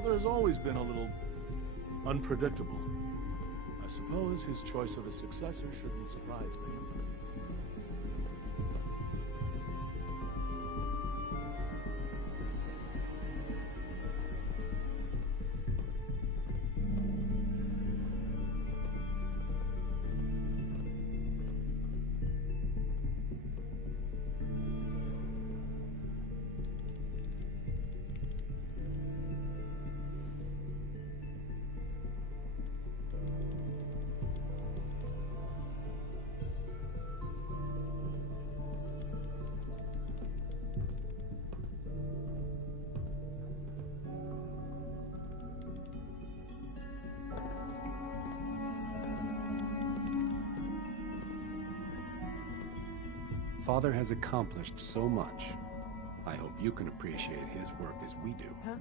father has always been a little unpredictable. I suppose his choice of a successor shouldn't surprise me. Father has accomplished so much. I hope you can appreciate his work as we do. Huh?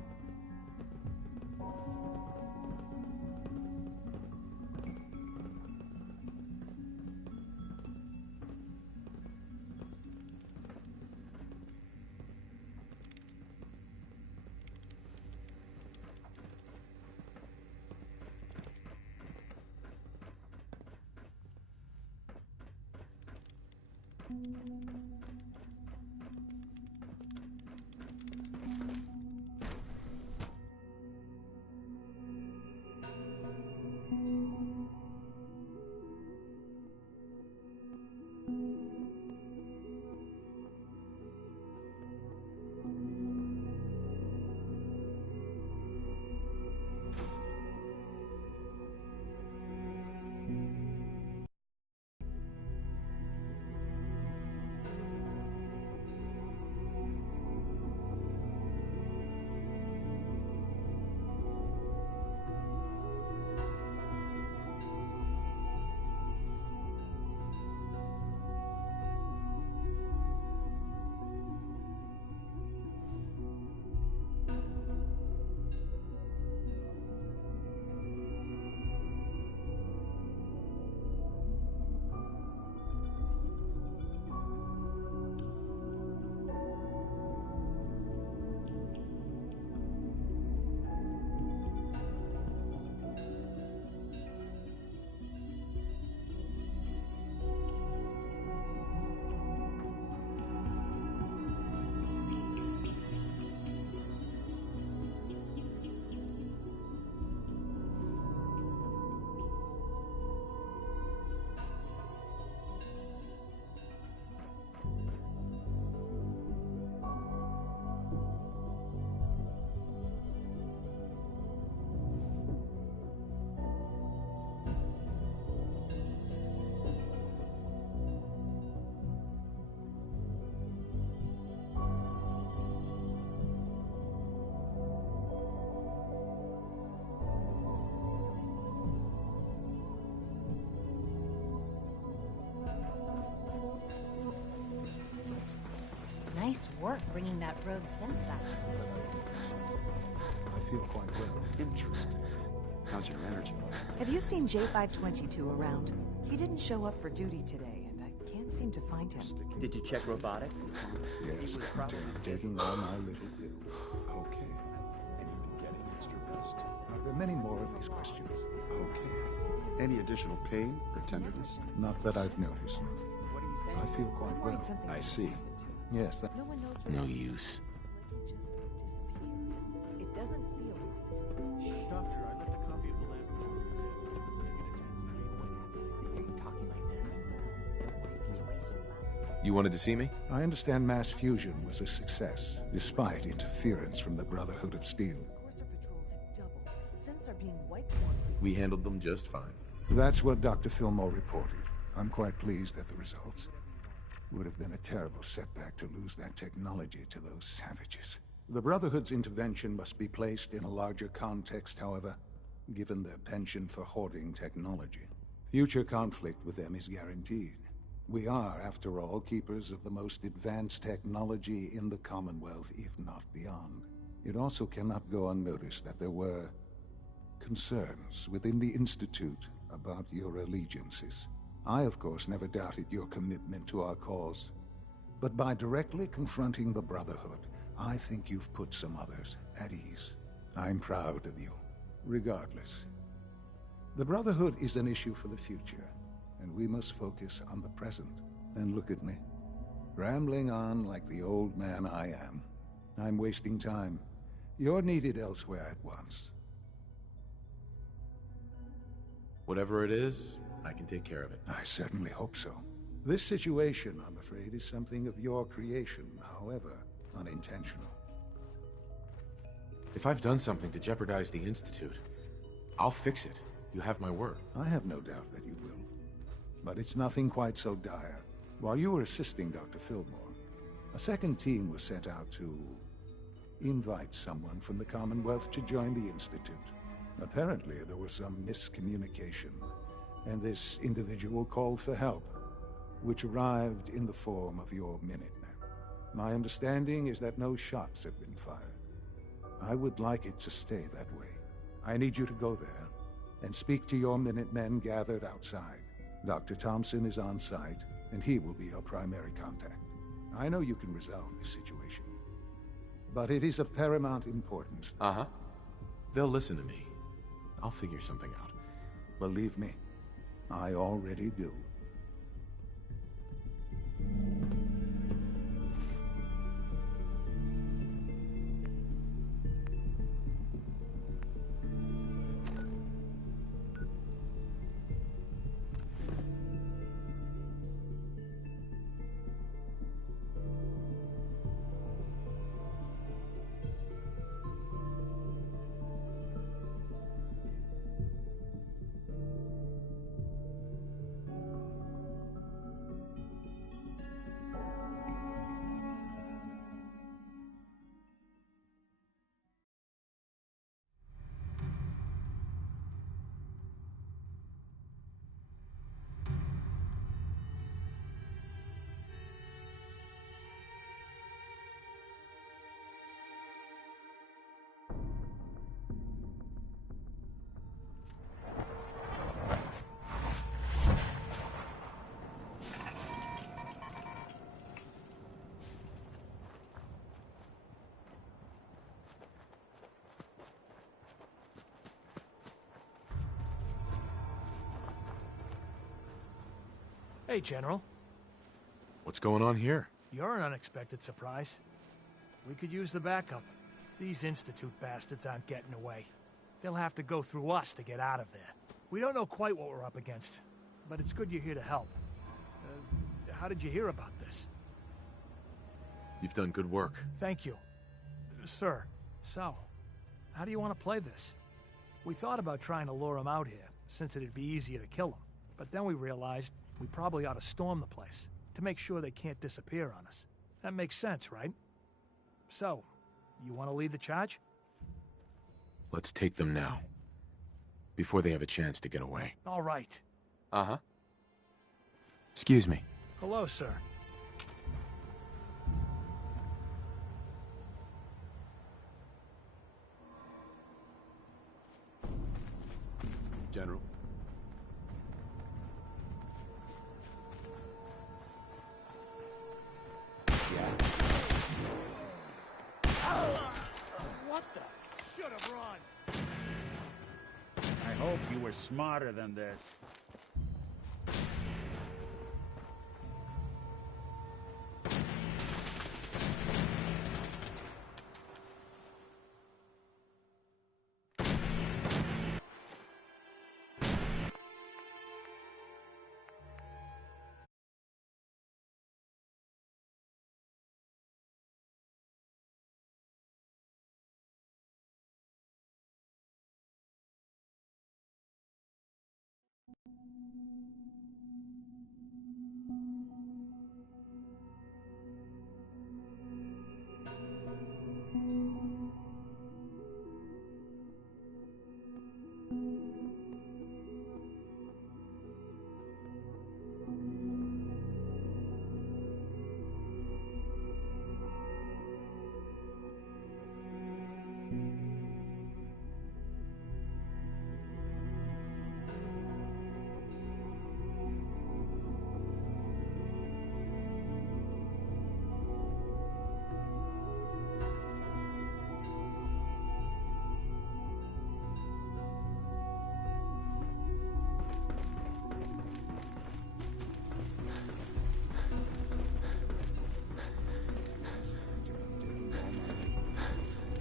Nice work bringing that rogue synth back. I feel quite well. Interesting. How's your energy level? Have you seen J522 around? He didn't show up for duty today, and I can't seem to find him. Did you check robotics? Yes, I'm taking all my little pills. Okay. And you've been getting extra rest? Are there many more of these questions? Okay. Any additional pain or tenderness? Not that I've noticed. What are you saying? I feel quite well. I see. Yes, that... No one knows No where use. Like he just disappeared. It doesn't feel right. Doctor, I left a copy of the last note. What happens if they hear you talking like this? You wanted to see me? I understand mass fusion was a success, despite interference from the Brotherhood of Steel. Courser patrols have doubled. Synths are being wiped more frequently. We handled them just fine. That's what Dr. Fillmore reported. I'm quite pleased at the results. Would have been a terrible setback to lose that technology to those savages. The Brotherhood's intervention must be placed in a larger context, however, given their penchant for hoarding technology. Future conflict with them is guaranteed. We are, after all, keepers of the most advanced technology in the Commonwealth, if not beyond. It also cannot go unnoticed that there were concerns within the Institute about your allegiances. I, of course, never doubted your commitment to our cause. But by directly confronting the Brotherhood, I think you've put some others at ease. I'm proud of you, regardless. The Brotherhood is an issue for the future, and we must focus on the present. And look at me, rambling on like the old man I am. I'm wasting time. You're needed elsewhere at once. Whatever it is, I can take care of it. I certainly hope so. This situation, I'm afraid, is something of your creation, however unintentional. If I've done something to jeopardize the Institute, I'll fix it. You have my word. I have no doubt that you will. But it's nothing quite so dire. While you were assisting Dr. Fillmore, a second team was sent out to invite someone from the Commonwealth to join the Institute. Apparently, there was some miscommunication, and this individual called for help, which arrived in the form of your Minutemen. My understanding is that no shots have been fired. I would like it to stay that way. I need you to go there and speak to your Minutemen gathered outside. Dr. Thompson is on site, and he will be your primary contact. I know you can resolve this situation, but it is of paramount importance. Uh-huh. They'll listen to me. I'll figure something out. Believe me, I already do. Hey, General. What's going on here? You're an unexpected surprise. We could use the backup. These Institute bastards aren't getting away. They'll have to go through us to get out of there. We don't know quite what we're up against, but it's good you're here to help. How did you hear about this? You've done good work. Thank you. Sir, so, how do you want to play this? We thought about trying to lure him out here, since it'd be easier to kill him. But then we realized we probably ought to storm the place, to make sure they can't disappear on us. That makes sense, right? So, you want to lead the charge? Let's take them now. Before they have a chance to get away. All right. Uh-huh. Excuse me. Hello, sir. General. What the? Should have run. I hope you were smarter than this.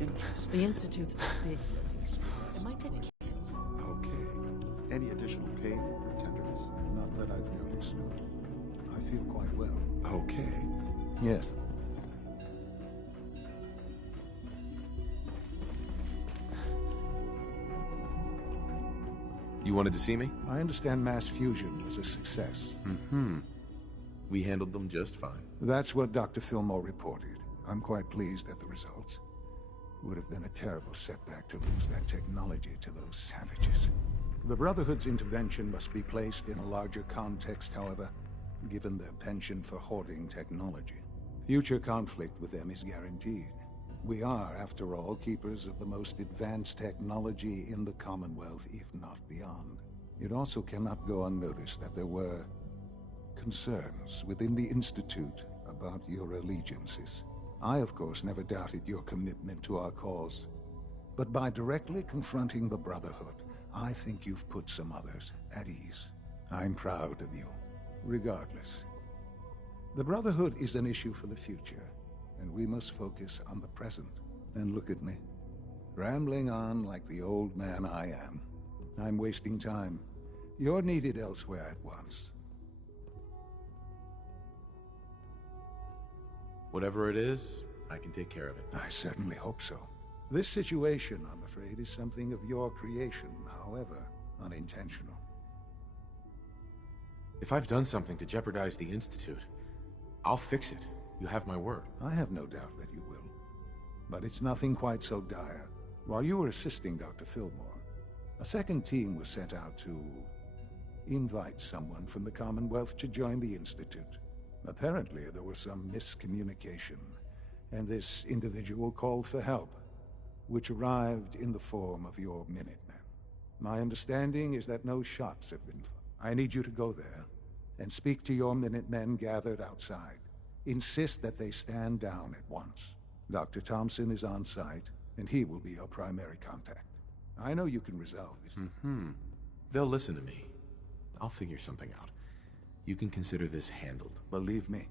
Interesting. The Institute's a big place. It might take a chance. Okay. Any additional pain or tenderness? Not that I've noticed. I feel quite well. Okay. Yes. You wanted to see me? I understand mass fusion was a success. Mm-hmm. We handled them just fine. That's what Dr. Fillmore reported. I'm quite pleased at the results. Would have been a terrible setback to lose that technology to those savages. The Brotherhood's intervention must be placed in a larger context, however, given their penchant for hoarding technology. Future conflict with them is guaranteed. We are, after all, keepers of the most advanced technology in the Commonwealth, if not beyond. It also cannot go unnoticed that there were concerns within the Institute about your allegiances. I, of course, never doubted your commitment to our cause. But by directly confronting the Brotherhood, I think you've put some others at ease. I'm proud of you, regardless. The Brotherhood is an issue for the future, and we must focus on the present. And look at me, rambling on like the old man I am. I'm wasting time. You're needed elsewhere at once. Whatever it is, I can take care of it. I certainly hope so. This situation, I'm afraid, is something of your creation, however unintentional. If I've done something to jeopardize the Institute, I'll fix it. You have my word. I have no doubt that you will. But it's nothing quite so dire. While you were assisting Dr. Fillmore, a second team was sent out to invite someone from the Commonwealth to join the Institute. Apparently, there was some miscommunication, and this individual called for help, which arrived in the form of your Minutemen. My understanding is that no shots have been fired. I need you to go there and speak to your Minutemen gathered outside. Insist that they stand down at once. Dr. Thompson is on site, and he will be your primary contact. I know you can resolve this. Mm-hmm. They'll listen to me. I'll figure something out. You can consider this handled. Believe me.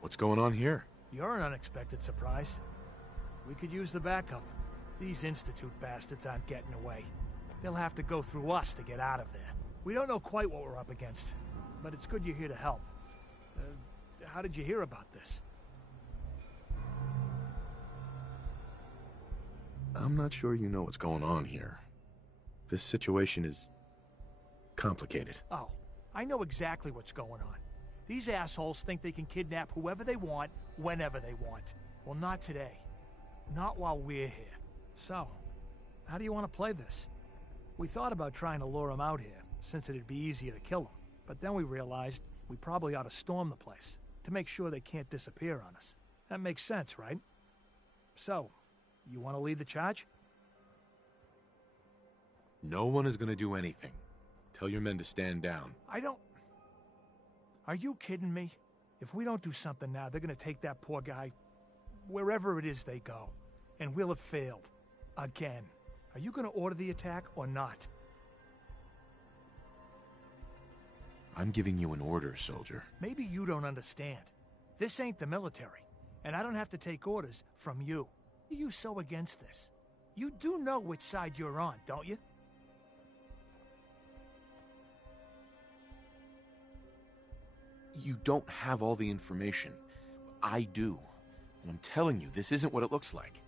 What's going on here? You're an unexpected surprise. We could use the backup. These Institute bastards aren't getting away. They'll have to go through us to get out of there. We don't know quite what we're up against, but it's good you're here to help. How did you hear about this? I'm not sure you know what's going on here. This situation is complicated. Oh, I know exactly what's going on. These assholes think they can kidnap whoever they want, whenever they want. Well, not today. Not while we're here. So, how do you want to play this? We thought about trying to lure him out here, since it'd be easier to kill him. But then we realized we probably ought to storm the place, to make sure they can't disappear on us. That makes sense, right? So, you want to lead the charge? No one is gonna do anything. Tell your men to stand down. Are you kidding me? If we don't do something now, they're gonna take that poor guy wherever it is they go. And we'll have failed. Again. Are you gonna order the attack or not? I'm giving you an order, soldier. Maybe you don't understand. This ain't the military, and I don't have to take orders from you. Why are you so against this? You do know which side you're on, don't you? You don't have all the information. I do. And I'm telling you, this isn't what it looks like.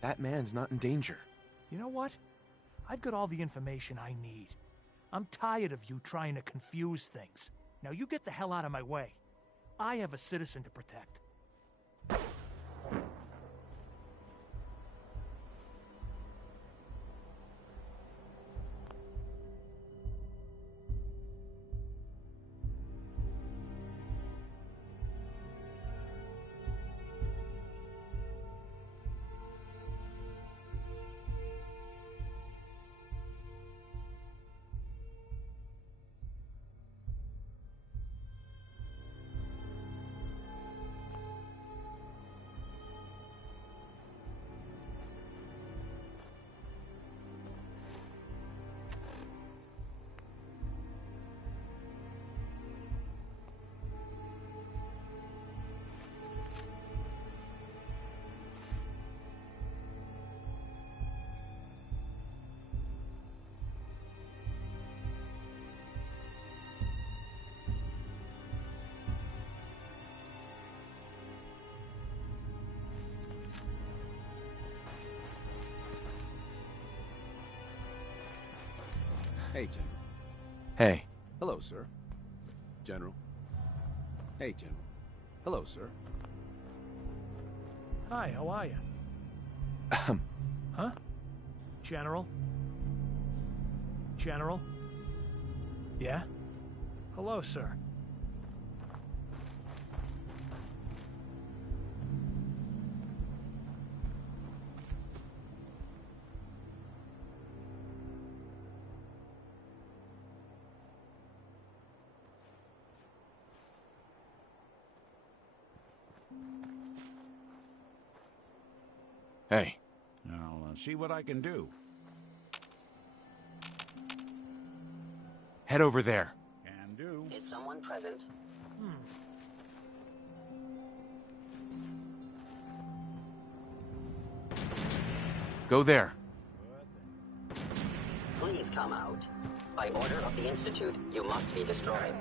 That man's not in danger. You know what? I've got all the information I need. I'm tired of you trying to confuse things. Now you get the hell out of my way. I have a citizen to protect. Hey, General. Hey. Hello, sir. General. Hey, General. Hello, sir. Hi, how are you? Huh? General? General? Yeah? Hello, sir. Hey. I'll see what I can do. Head over there. Can do. Is someone present? Go there. Please come out. By order of the Institute, you must be destroyed.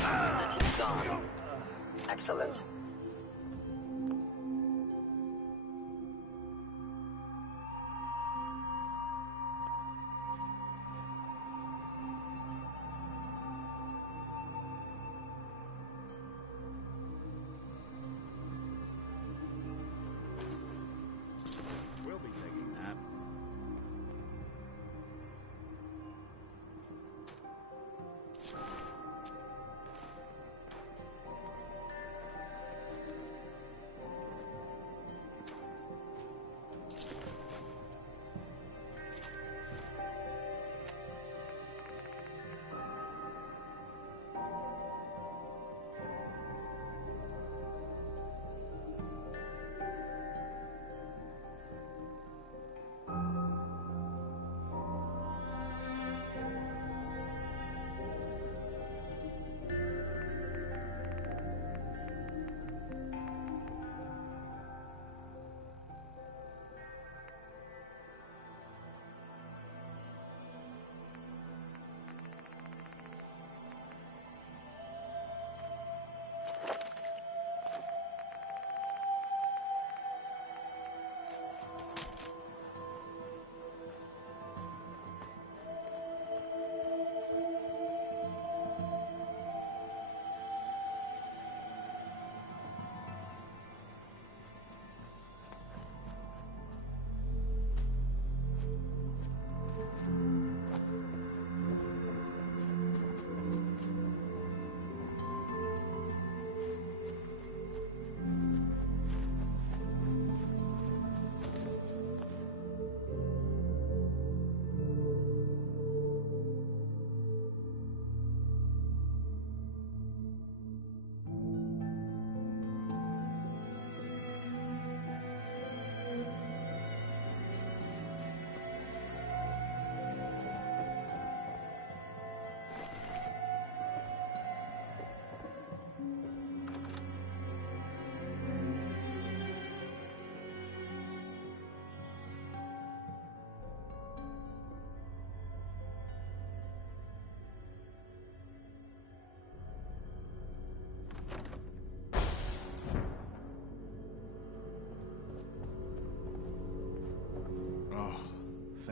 That is gone. Excellent. We'll be taking that.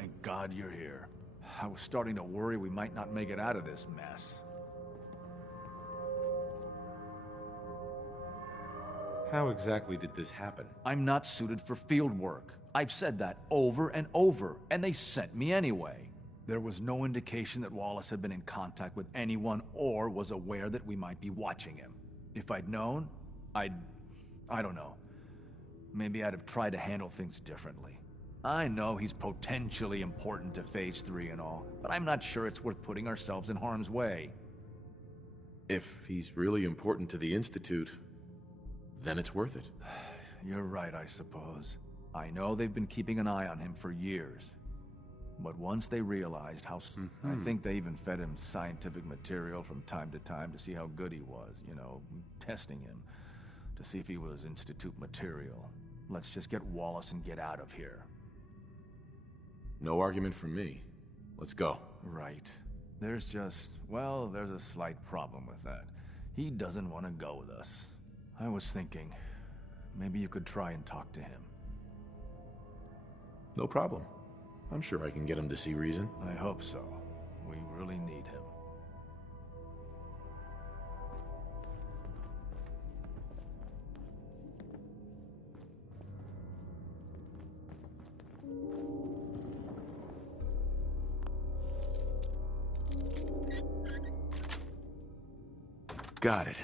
Thank God you're here. I was starting to worry we might not make it out of this mess. How exactly did this happen? I'm not suited for field work. I've said that over and over, and they sent me anyway. There was no indication that Wallace had been in contact with anyone or was aware that we might be watching him. If I'd known, I don't know. Maybe I'd have tried to handle things differently. I know he's potentially important to Phase 3 and all, but I'm not sure it's worth putting ourselves in harm's way. If he's really important to the Institute, then it's worth it. You're right, I suppose. I know they've been keeping an eye on him for years. But once they realized how... I think they even fed him scientific material from time to time to see how good he was, you know, testing him, to see if he was Institute material. Let's just get Wallace and get out of here. No argument from me. Let's go. Right. There's a slight problem with that. He doesn't want to go with us. I was thinking, maybe you could try and talk to him. No problem. I'm sure I can get him to see reason. I hope so. We really need him. Got it.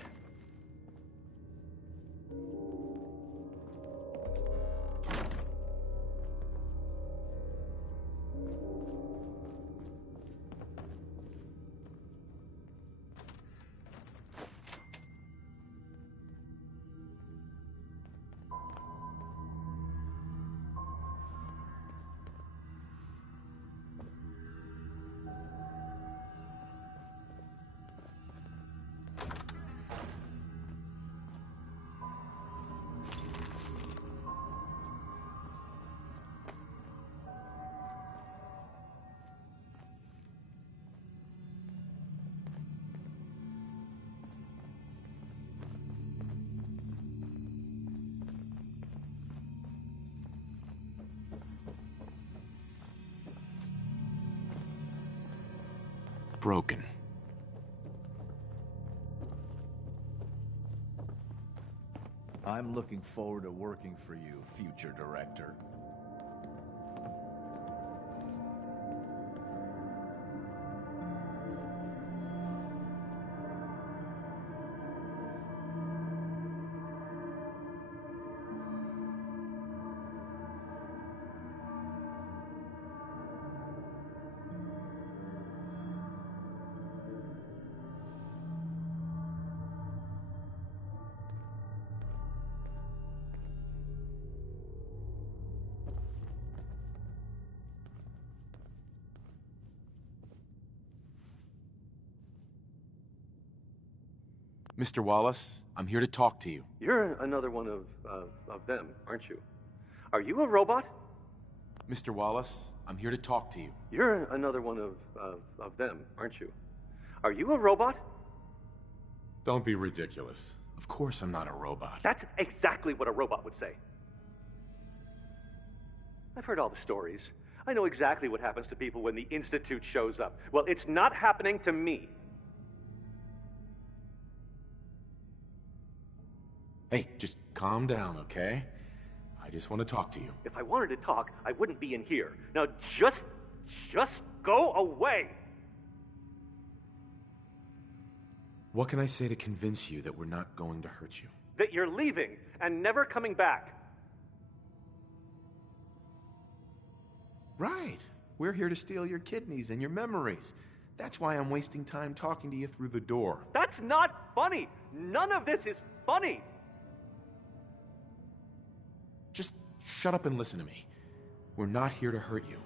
Broken. I'm looking forward to working for you, future director. Mr. Wallace, I'm here to talk to you. You're another one of them, aren't you? Are you a robot? Mr. Wallace, I'm here to talk to you. You're another one of them, aren't you? Are you a robot? Don't be ridiculous. Of course I'm not a robot. That's exactly what a robot would say. I've heard all the stories. I know exactly what happens to people when the Institute shows up. Well, it's not happening to me. Hey, just calm down, okay? I just want to talk to you. If I wanted to talk, I wouldn't be in here. Now just go away! What can I say to convince you that we're not going to hurt you? That you're leaving and never coming back. Right. We're here to steal your kidneys and your memories. That's why I'm wasting time talking to you through the door. That's not funny! None of this is funny! Just shut up and listen to me. We're not here to hurt you.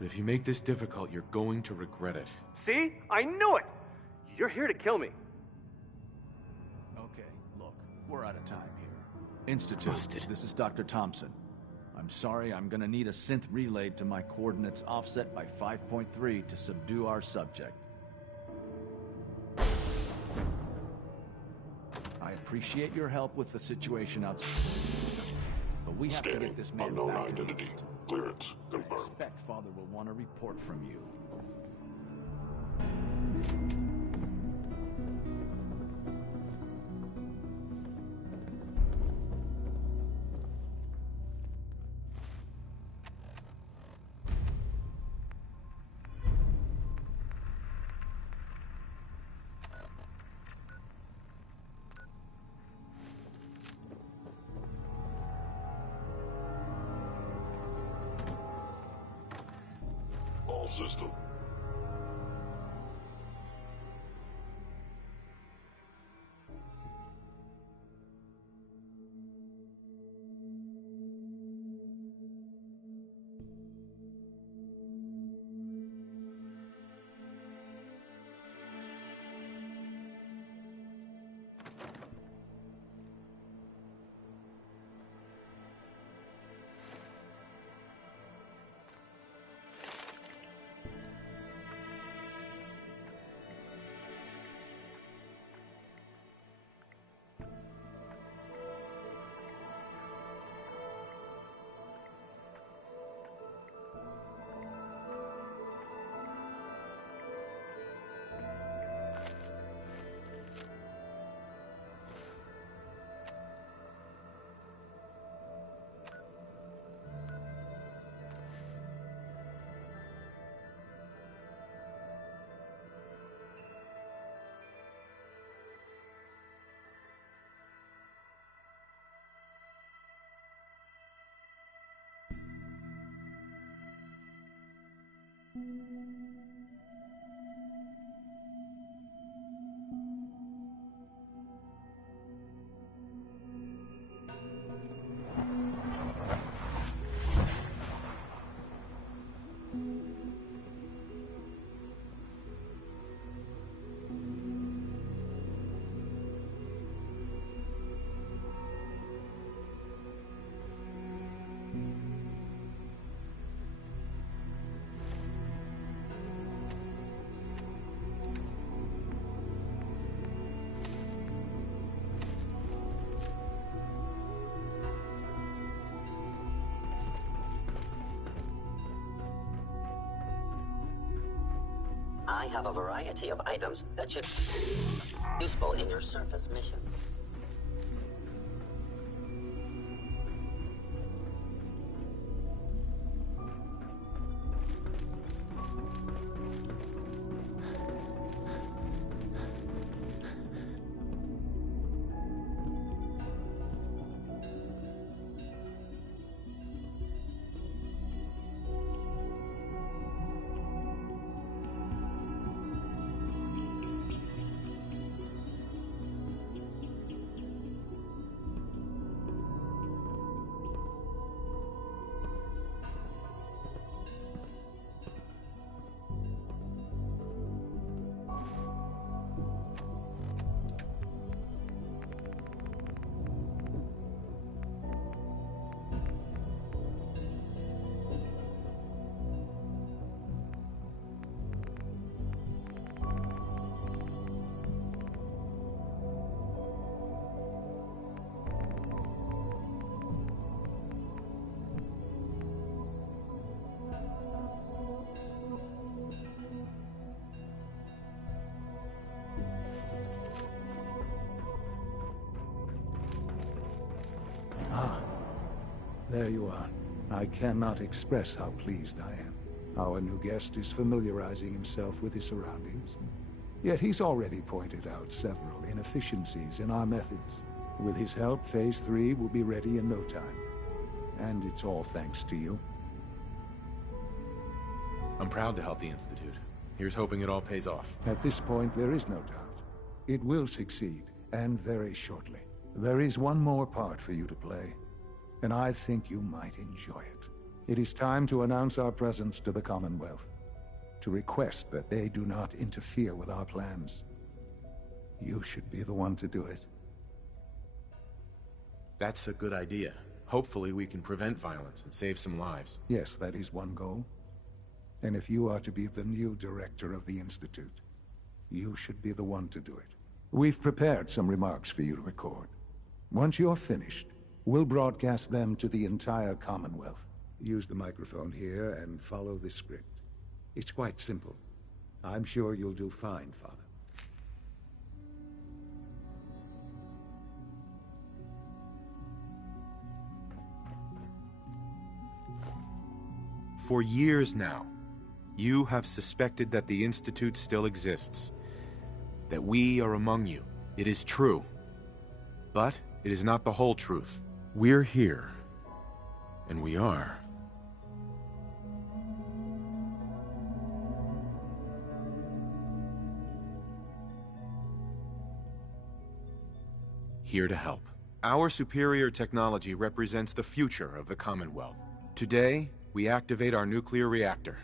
But if you make this difficult, you're going to regret it. See? I knew it! You're here to kill me. Okay, look, we're out of time here. Institute, Busted. This is Dr. Thompson. I'm sorry, I'm gonna need a synth relayed to my coordinates offset by 5.3 to subdue our subject. I appreciate your help with the situation outside, but we have to get this man back to the Institute. clearance. I Confirmed. expect Father will want a report from you. All system. I have a variety of items that should be useful in your surface missions. There you are. I cannot express how pleased I am. Our new guest is familiarizing himself with his surroundings. Yet he's already pointed out several inefficiencies in our methods. With his help, Phase 3 will be ready in no time. And it's all thanks to you. I'm proud to help the Institute. Here's hoping it all pays off. At this point, there is no doubt. It will succeed, and very shortly. There is one more part for you to play, and I think you might enjoy it. It is time to announce our presence to the Commonwealth, to request that they do not interfere with our plans. You should be the one to do it. That's a good idea. Hopefully we can prevent violence and save some lives. Yes, that is one goal. And if you are to be the new director of the Institute, you should be the one to do it. We've prepared some remarks for you to record. Once you're finished, we'll broadcast them to the entire Commonwealth. Use the microphone here and follow the script. It's quite simple. I'm sure you'll do fine, Father. For years now, you have suspected that the Institute still exists, that we are among you. It is true, but it is not the whole truth. We're here, and we are here to help. Our superior technology represents the future of the Commonwealth. Today, we activate our nuclear reactor,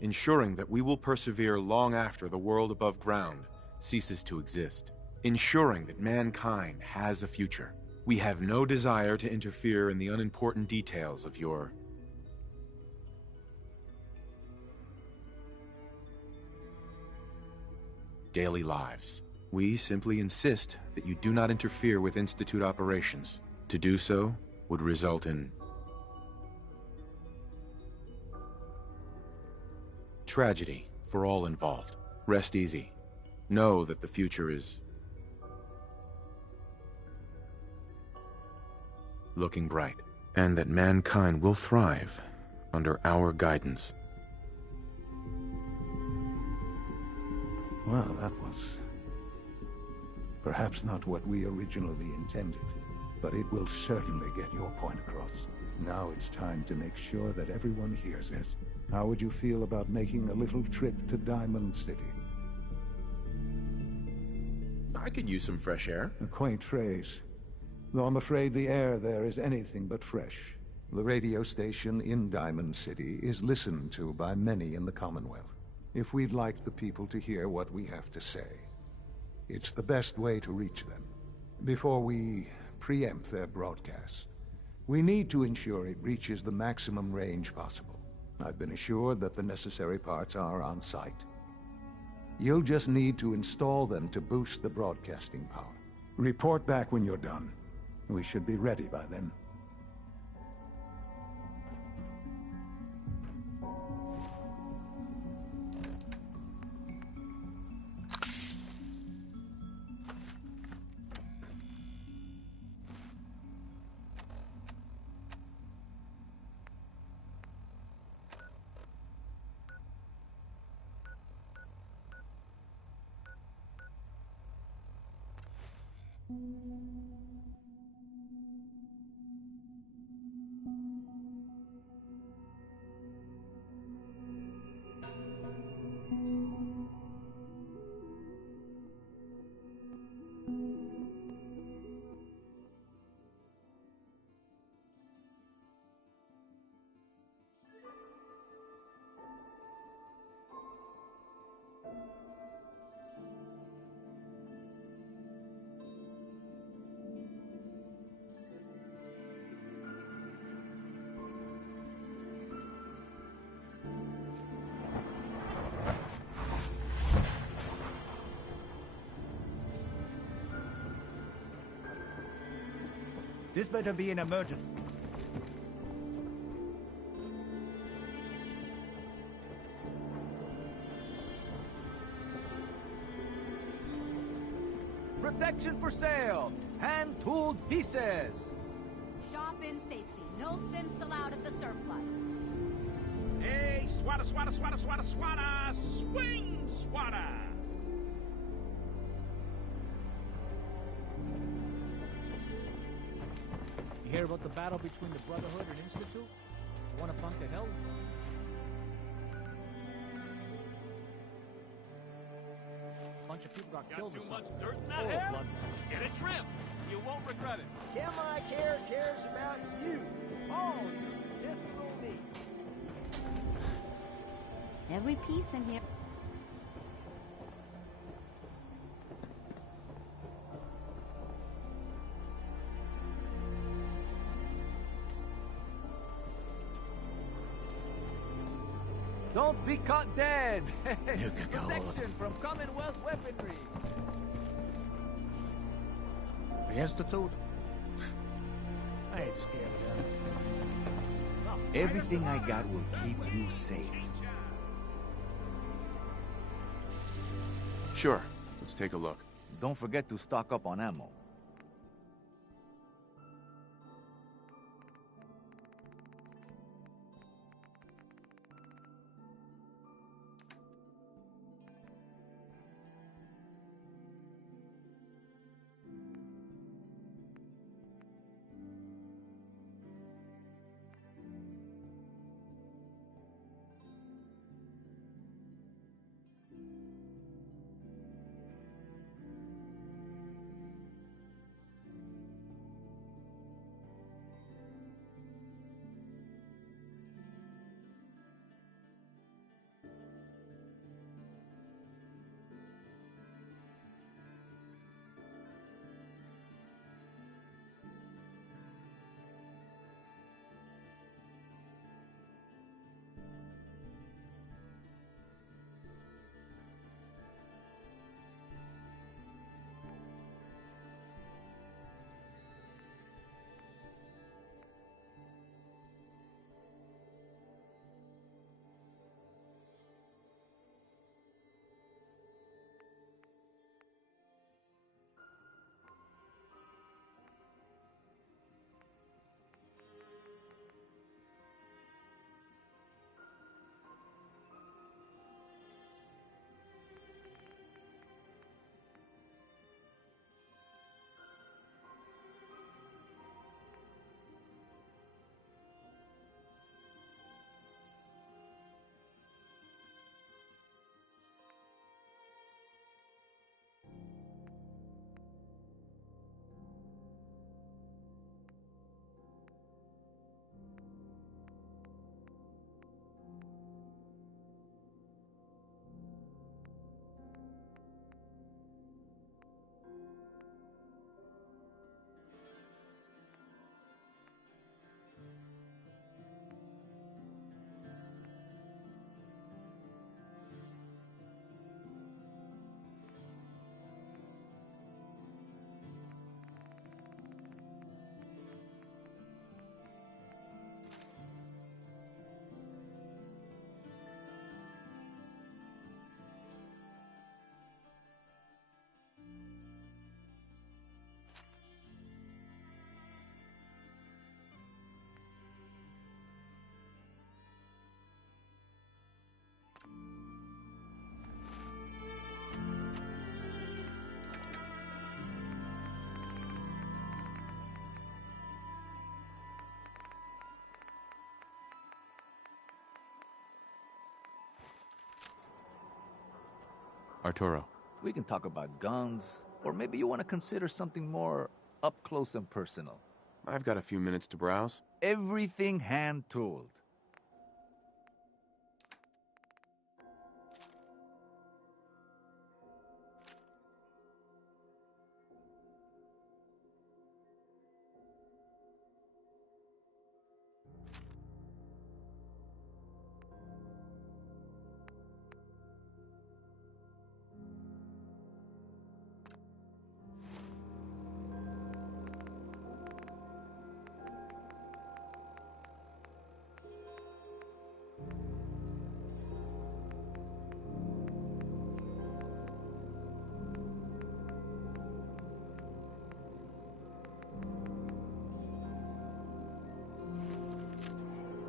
ensuring that we will persevere long after the world above ground ceases to exist, ensuring that mankind has a future. We have no desire to interfere in the unimportant details of your daily lives. We simply insist that you do not interfere with Institute operations. To do so would result in tragedy for all involved. Rest easy. Know that the future is looking bright, and that mankind will thrive under our guidance. Well, that was perhaps not what we originally intended, but it will certainly get your point across. Now it's time to make sure that everyone hears it. How would you feel about making a little trip to Diamond City? I could use some fresh air. A quaint phrase, though I'm afraid the air there is anything but fresh. The radio station in Diamond City is listened to by many in the Commonwealth. If we'd like the people to hear what we have to say, it's the best way to reach them. Before we preempt their broadcast, we need to ensure it reaches the maximum range possible. I've been assured that the necessary parts are on site. You'll just need to install them to boost the broadcasting power. Report back when you're done. We should be ready by then. This better be an emergency. Protection for sale! Hand-tooled pieces! Shop in safety. No sense allowed at the surplus. Hey, swata, swata, swata, swata, swata! Swing, swata! You hear about the battle between the Brotherhood and Institute? Want a bunk of hell? Bunch of people got killed. Too or much something. dirt in that Total hair? bloodbath. Get it trimmed. You won't regret it. Care cares about you. All your medicinal needs. Every piece in here. Don't be caught dead! Protection from Commonwealth weaponry! The Institute? I ain't scared of them. Everything I got will keep you safe. Sure. Let's take a look. Don't forget to stock up on ammo. Arturo. We can talk about guns, or maybe you want to consider something more up close and personal. I've got a few minutes to browse. Everything hand-tooled.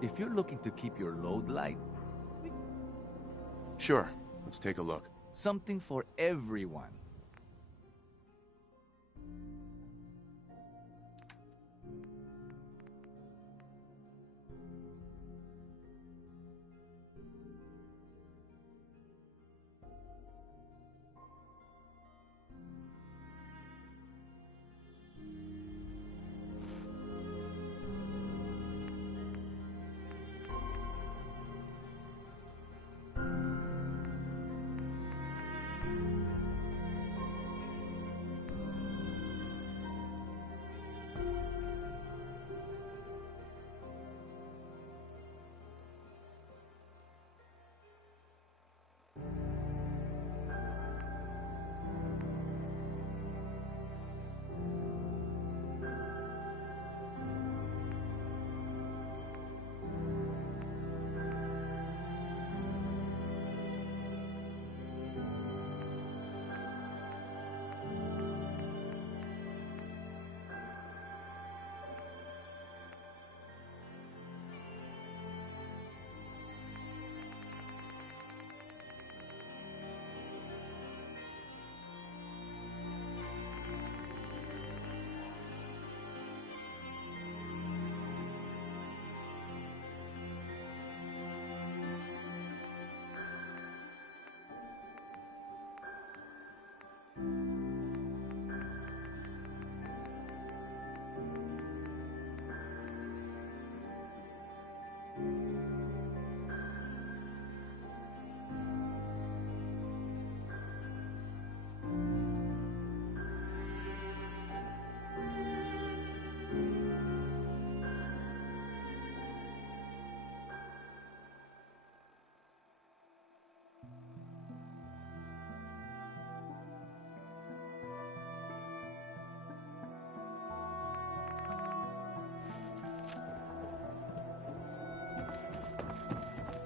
If you're looking to keep your load light... Sure. Let's take a look. Something for everyone.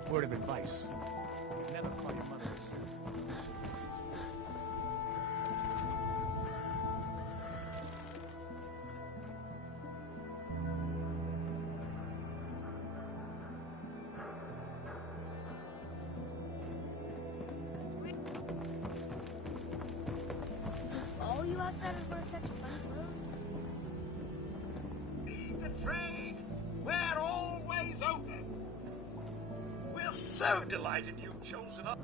Word of advice. Never call your mother a simp. Follow you outside of our such funny clothes? Need the train? We're always open. We're so delighted you've chosen us.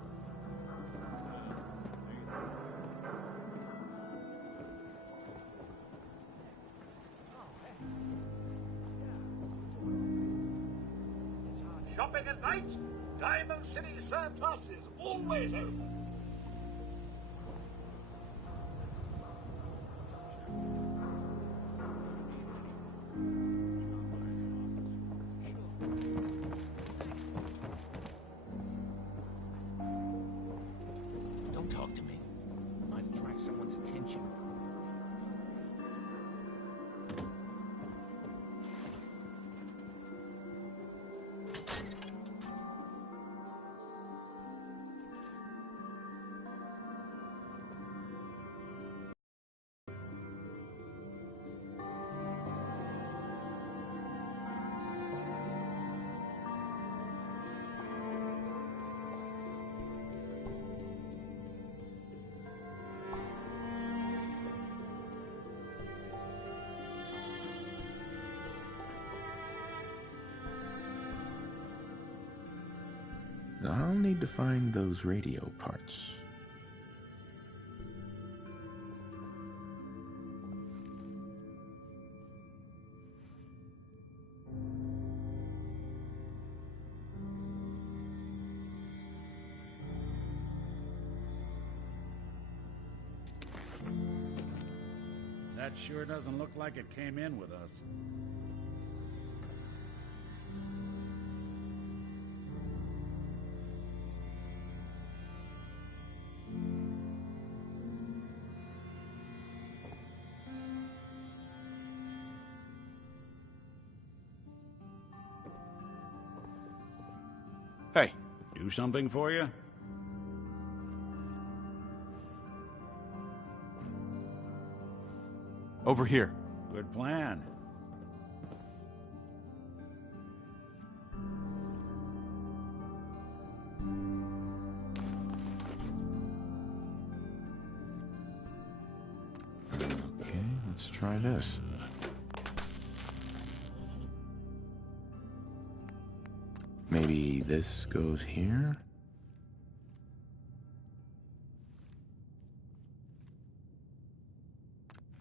Shopping at night? Diamond City Surplus is always open. Don't talk to me. Might attract someone's attention. I'll need to find those radio parts. That sure doesn't look like it came in with us. Hey. Do something for you? Over here. Good plan. Okay, let's try this. Maybe this goes here?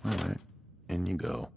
Alright, in you go.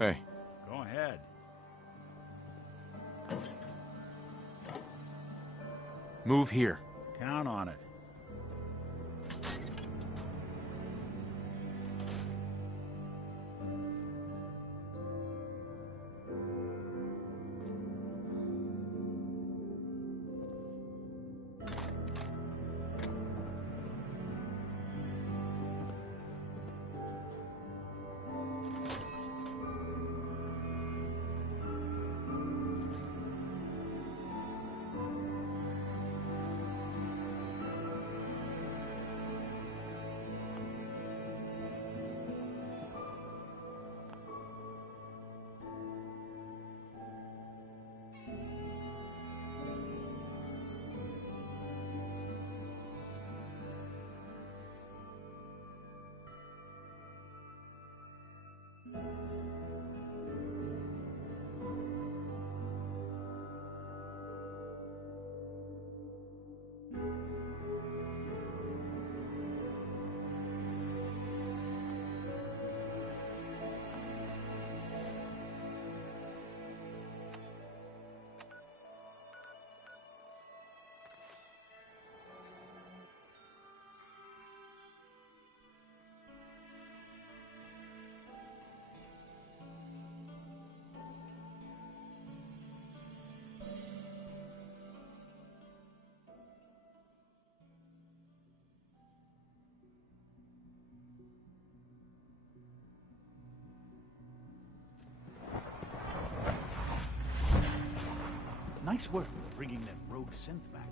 Go ahead. Move here. Count on it. Nice work with bringing that rogue synth back.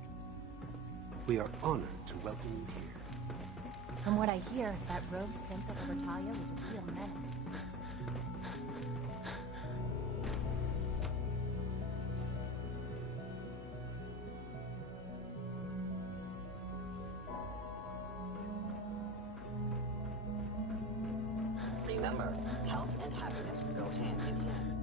We are honored to welcome you here. From what I hear, that rogue synth at Overtalia was a real menace. Remember, health and happiness go hand in hand.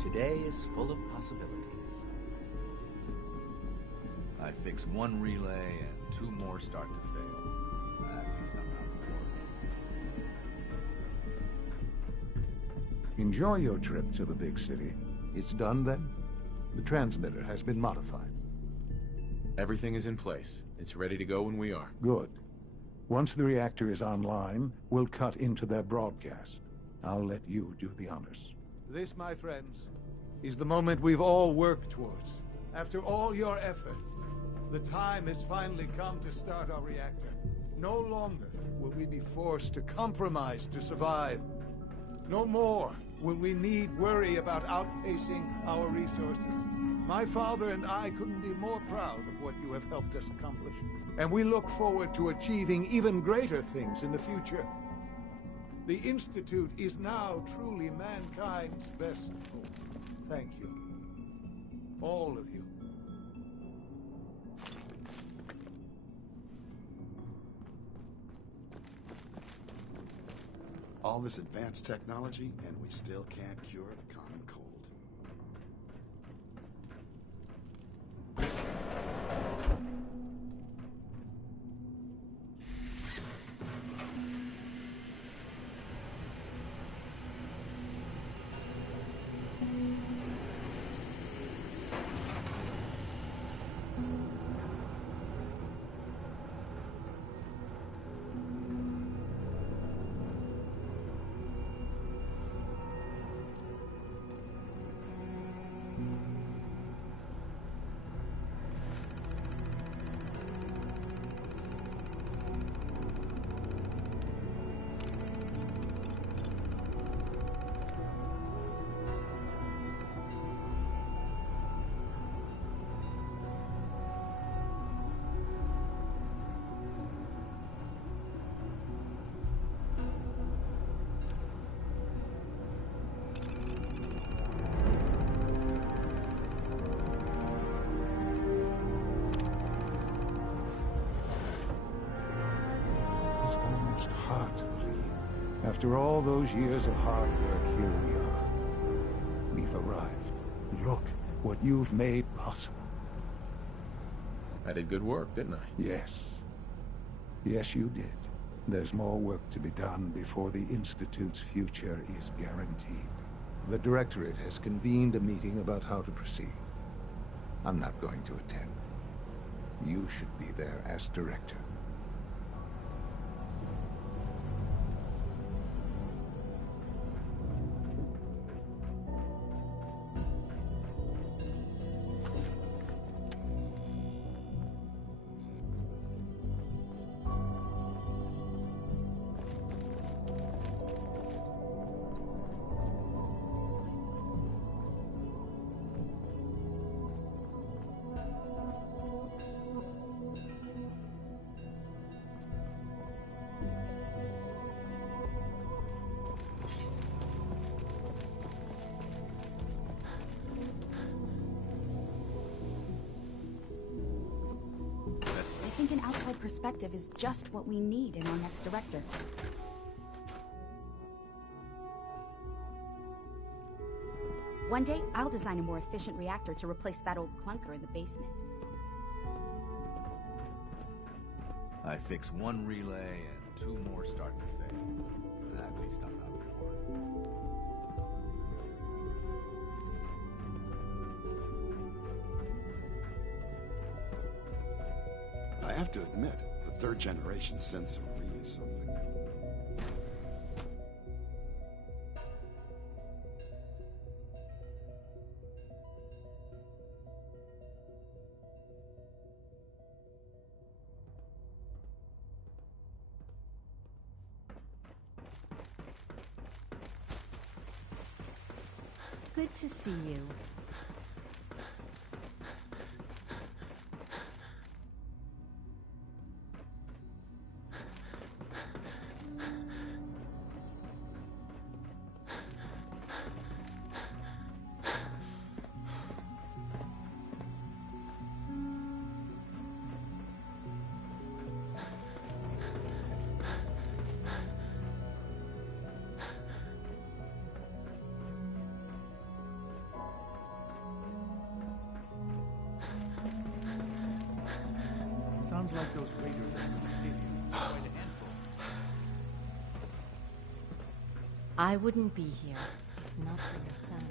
Today is full of possibilities. I fix one relay and 2 more start to fail. At least I'm not bored. Enjoy your trip to the big city. It's done then? The transmitter has been modified. Everything is in place. It's ready to go when we are. Good. Once the reactor is online, we'll cut into their broadcast. I'll let you do the honors. This, my friends, is the moment we've all worked towards. After all your effort, the time has finally come to start our reactor. No longer will we be forced to compromise to survive. No more will we need worry about outpacing our resources. My father and I couldn't be more proud of what you have helped us accomplish. And we look forward to achieving even greater things in the future. The Institute is now truly mankind's best hope. Thank you. All of you. All this advanced technology, and we still can't cure the common cold. hard to believe. After all those years of hard work, here we are. We've arrived. Look what you've made possible. I did good work, didn't I? Yes. Yes, you did. There's more work to be done before the Institute's future is guaranteed. The Directorate has convened a meeting about how to proceed. I'm not going to attend. You should be there as Director. I think an outside perspective is just what we need in our next director. One day, I'll design a more efficient reactor to replace that old clunker in the basement. I fix one relay and 2 more start to fail. At least I'm not bored. I have to admit, the 3rd generation sensor really is something. Good to see you. Sounds like those raiders are quite a handful. I wouldn't be here if not for your son.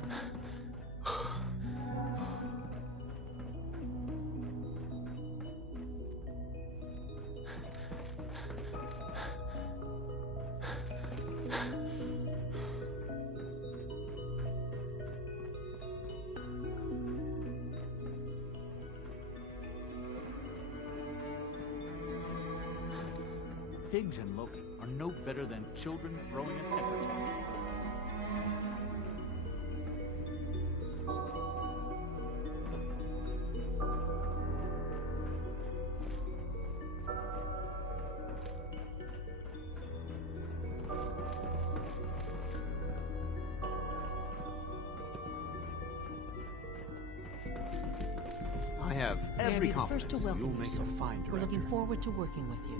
Pigs and Loki are no better than children throwing a temper tantrum. I have May I every be the confidence first to that welcome you'll you, make sir. a fine director. We're looking forward to working with you.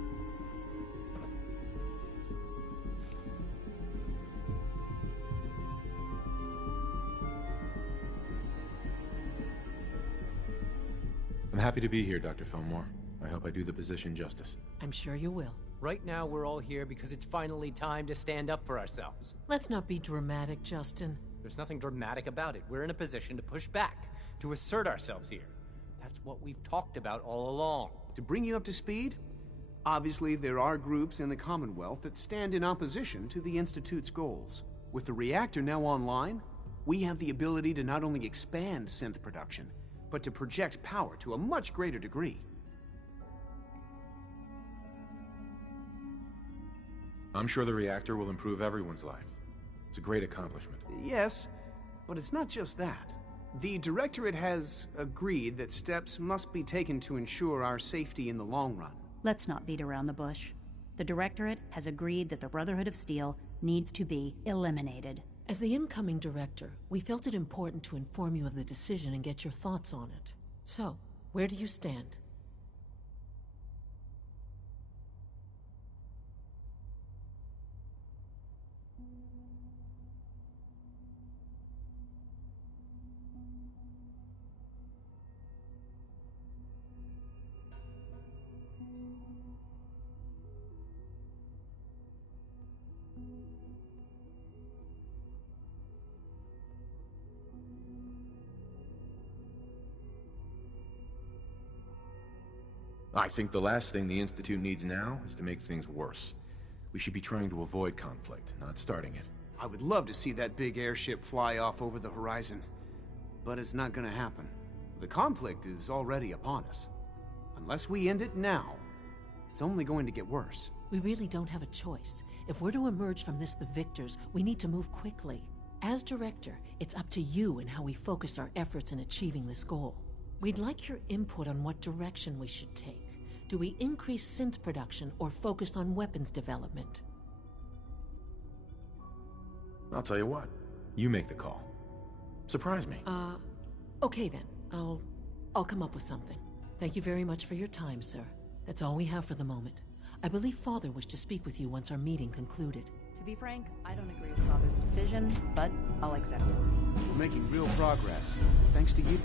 I'm happy to be here, Dr. Fillmore. I hope I do the position justice. I'm sure you will. Right now, we're all here because it's finally time to stand up for ourselves. Let's not be dramatic, Justin. There's nothing dramatic about it. We're in a position to push back, to assert ourselves here. That's what we've talked about all along. To bring you up to speed, obviously there are groups in the Commonwealth that stand in opposition to the Institute's goals. With the reactor now online, we have the ability to not only expand synth production, but to project power to a much greater degree. I'm sure the reactor will improve everyone's life. It's a great accomplishment. Yes, but it's not just that. The Directorate has agreed that steps must be taken to ensure our safety in the long run. Let's not beat around the bush. The Directorate has agreed that the Brotherhood of Steel needs to be eliminated. As the incoming director, we felt it important to inform you of the decision and get your thoughts on it. So, where do you stand? I think the last thing the Institute needs now is to make things worse. We should be trying to avoid conflict, not starting it. I would love to see that big airship fly off over the horizon. But it's not gonna happen. The conflict is already upon us. Unless we end it now, it's only going to get worse. We really don't have a choice. If we're to emerge from this the victors, we need to move quickly. As director, it's up to you and how we focus our efforts in achieving this goal. We'd like your input on what direction we should take. Do we increase synth production or focus on weapons development? I'll tell you what. You make the call. Surprise me. Okay then. I'll come up with something. Thank you very much for your time, sir. That's all we have for the moment. I believe Father wished to speak with you once our meeting concluded. To be frank, I don't agree with Father's decision, but I'll accept it. We're making real progress, thanks to you.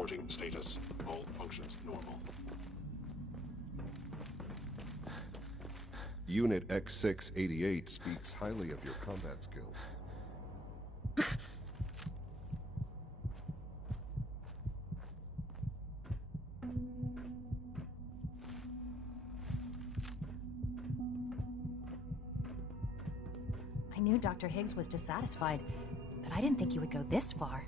Reporting status. All functions normal. Unit X688 speaks highly of your combat skills. I knew Dr. Higgs was dissatisfied, but I didn't think you would go this far.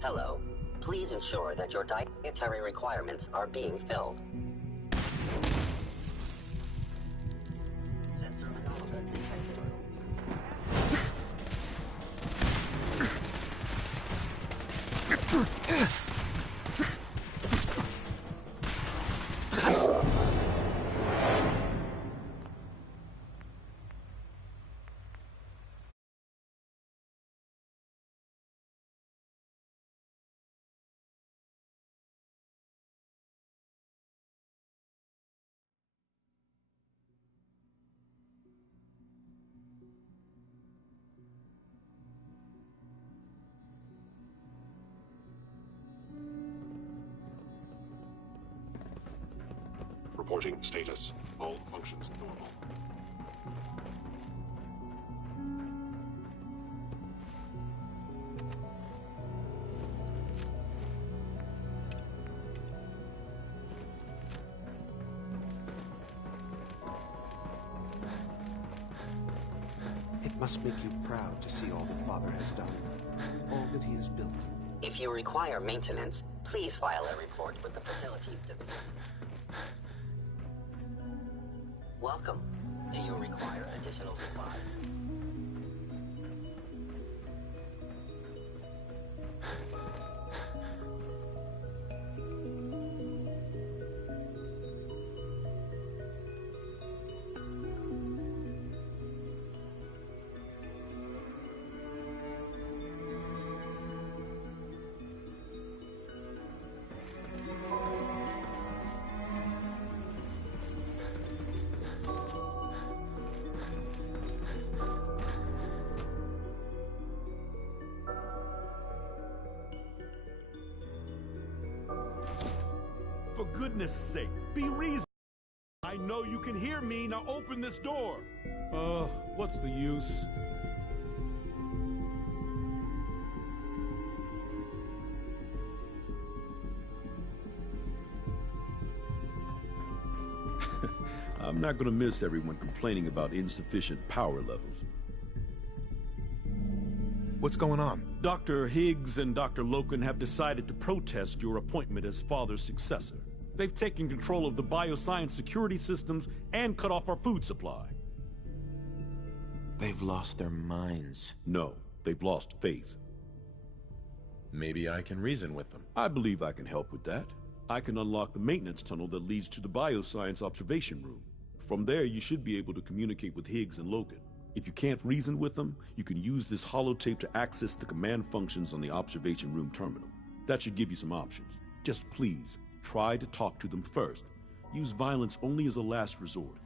Hello. Please ensure that your dietary requirements are being filled. Sensor anomaly detected. Reporting status. All functions normal. It must make you proud to see all that Father has done, all that he has built. If you require maintenance, please file a report with the Facilities Division. Welcome. Do you require additional supplies? For goodness sake, be reasonable. I know you can hear me. Now open this door. What's the use? I'm not gonna miss everyone complaining about insufficient power levels. What's going on? Dr. Higgs and Dr. Loken have decided to protest your appointment as Father's successor. They've taken control of the bioscience security systems and cut off our food supply. They've lost their minds. No, they've lost faith. Maybe I can reason with them. I believe I can help with that. I can unlock the maintenance tunnel that leads to the bioscience observation room. From there, you should be able to communicate with Higgs and Logan. If you can't reason with them, you can use this holotape to access the command functions on the observation room terminal. That should give you some options. Just please, try to talk to them first. Use violence only as a last resort.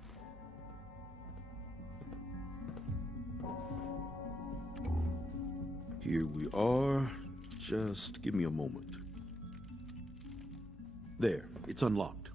Here we are. Just give me a moment. There, it's unlocked.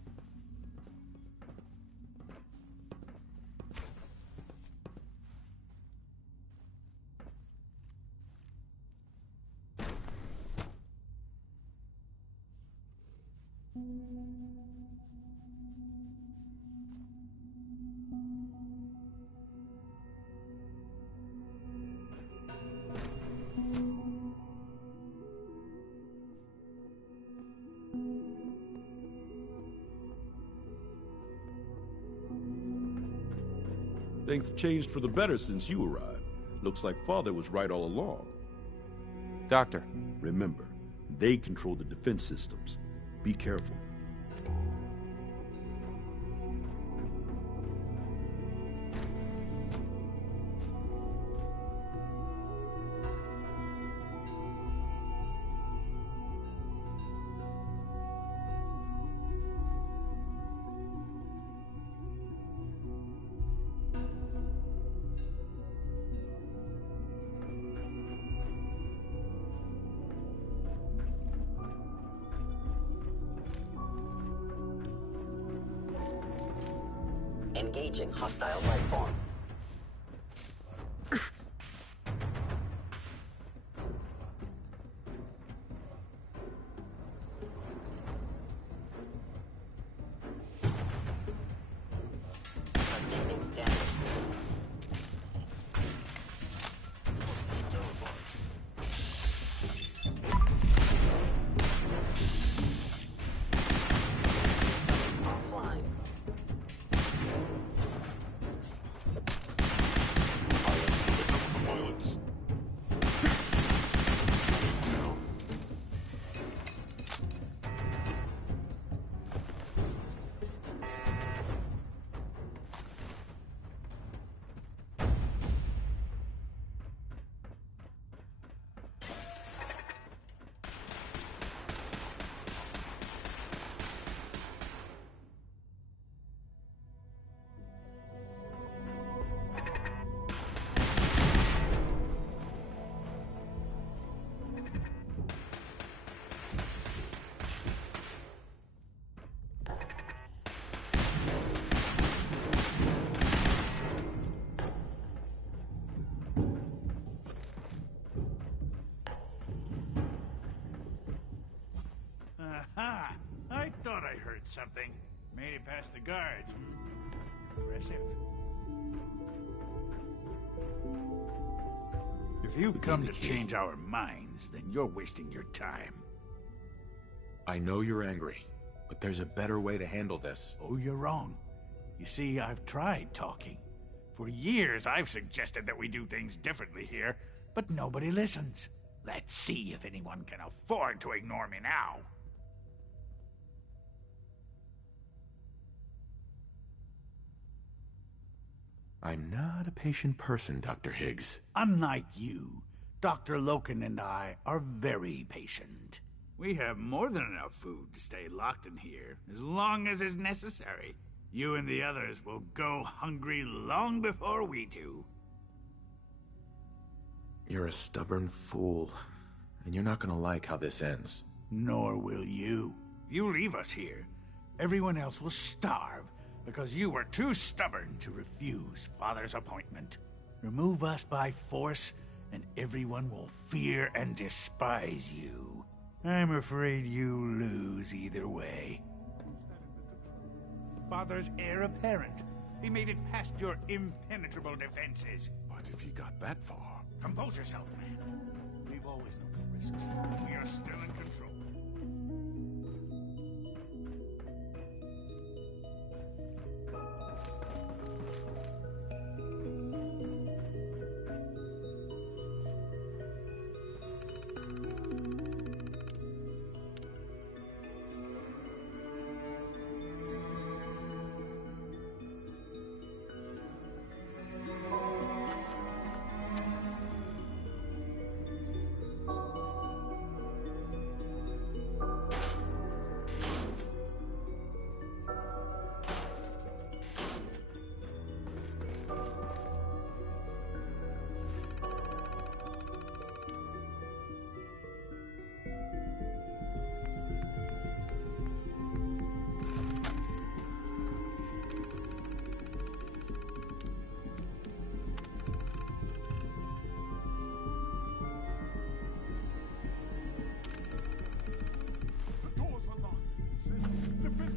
Things have changed for the better since you arrived. Looks like Father was right all along. Doctor. Remember, they control the defense systems. Be careful. Engaging hostile life form. Sustaining damage. Offline. Violence. Aha! I thought I heard something. Made it past the guards. Impressive. If you've come to change our minds, then you're wasting your time. I know you're angry, but there's a better way to handle this. Oh, you're wrong. You see, I've tried talking. For years, I've suggested that we do things differently here, but nobody listens. Let's see if anyone can afford to ignore me now. I'm not a patient person, Dr. Higgs. Unlike you, Dr. Loken and I are very patient. We have more than enough food to stay locked in here as long as is necessary. You and the others will go hungry long before we do. You're a stubborn fool, and you're not gonna like how this ends. Nor will you. If you leave us here, everyone else will starve because you were too stubborn to refuse Father's appointment. Remove us by force, and everyone will fear and despise you. I'm afraid you lose either way. Father's heir apparent. He made it past your impenetrable defenses. But if he got that far... Compose yourself, man. We've always known the risks. We are still in control.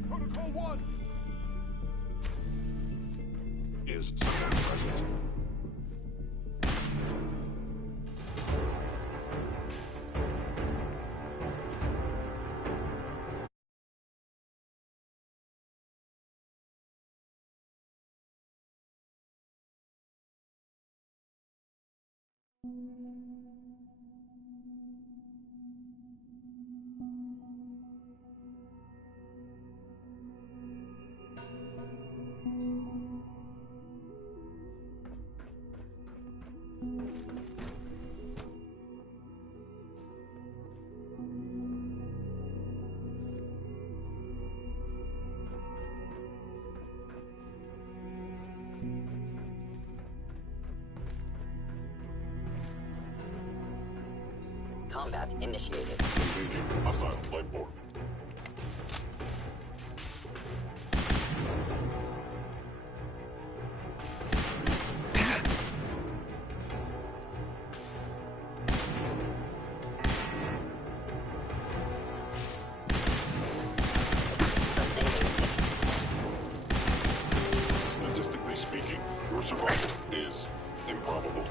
Protocol 1! Is someone present? Combat initiated. Engaging hostile life form. survival is improbable.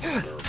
Actuator.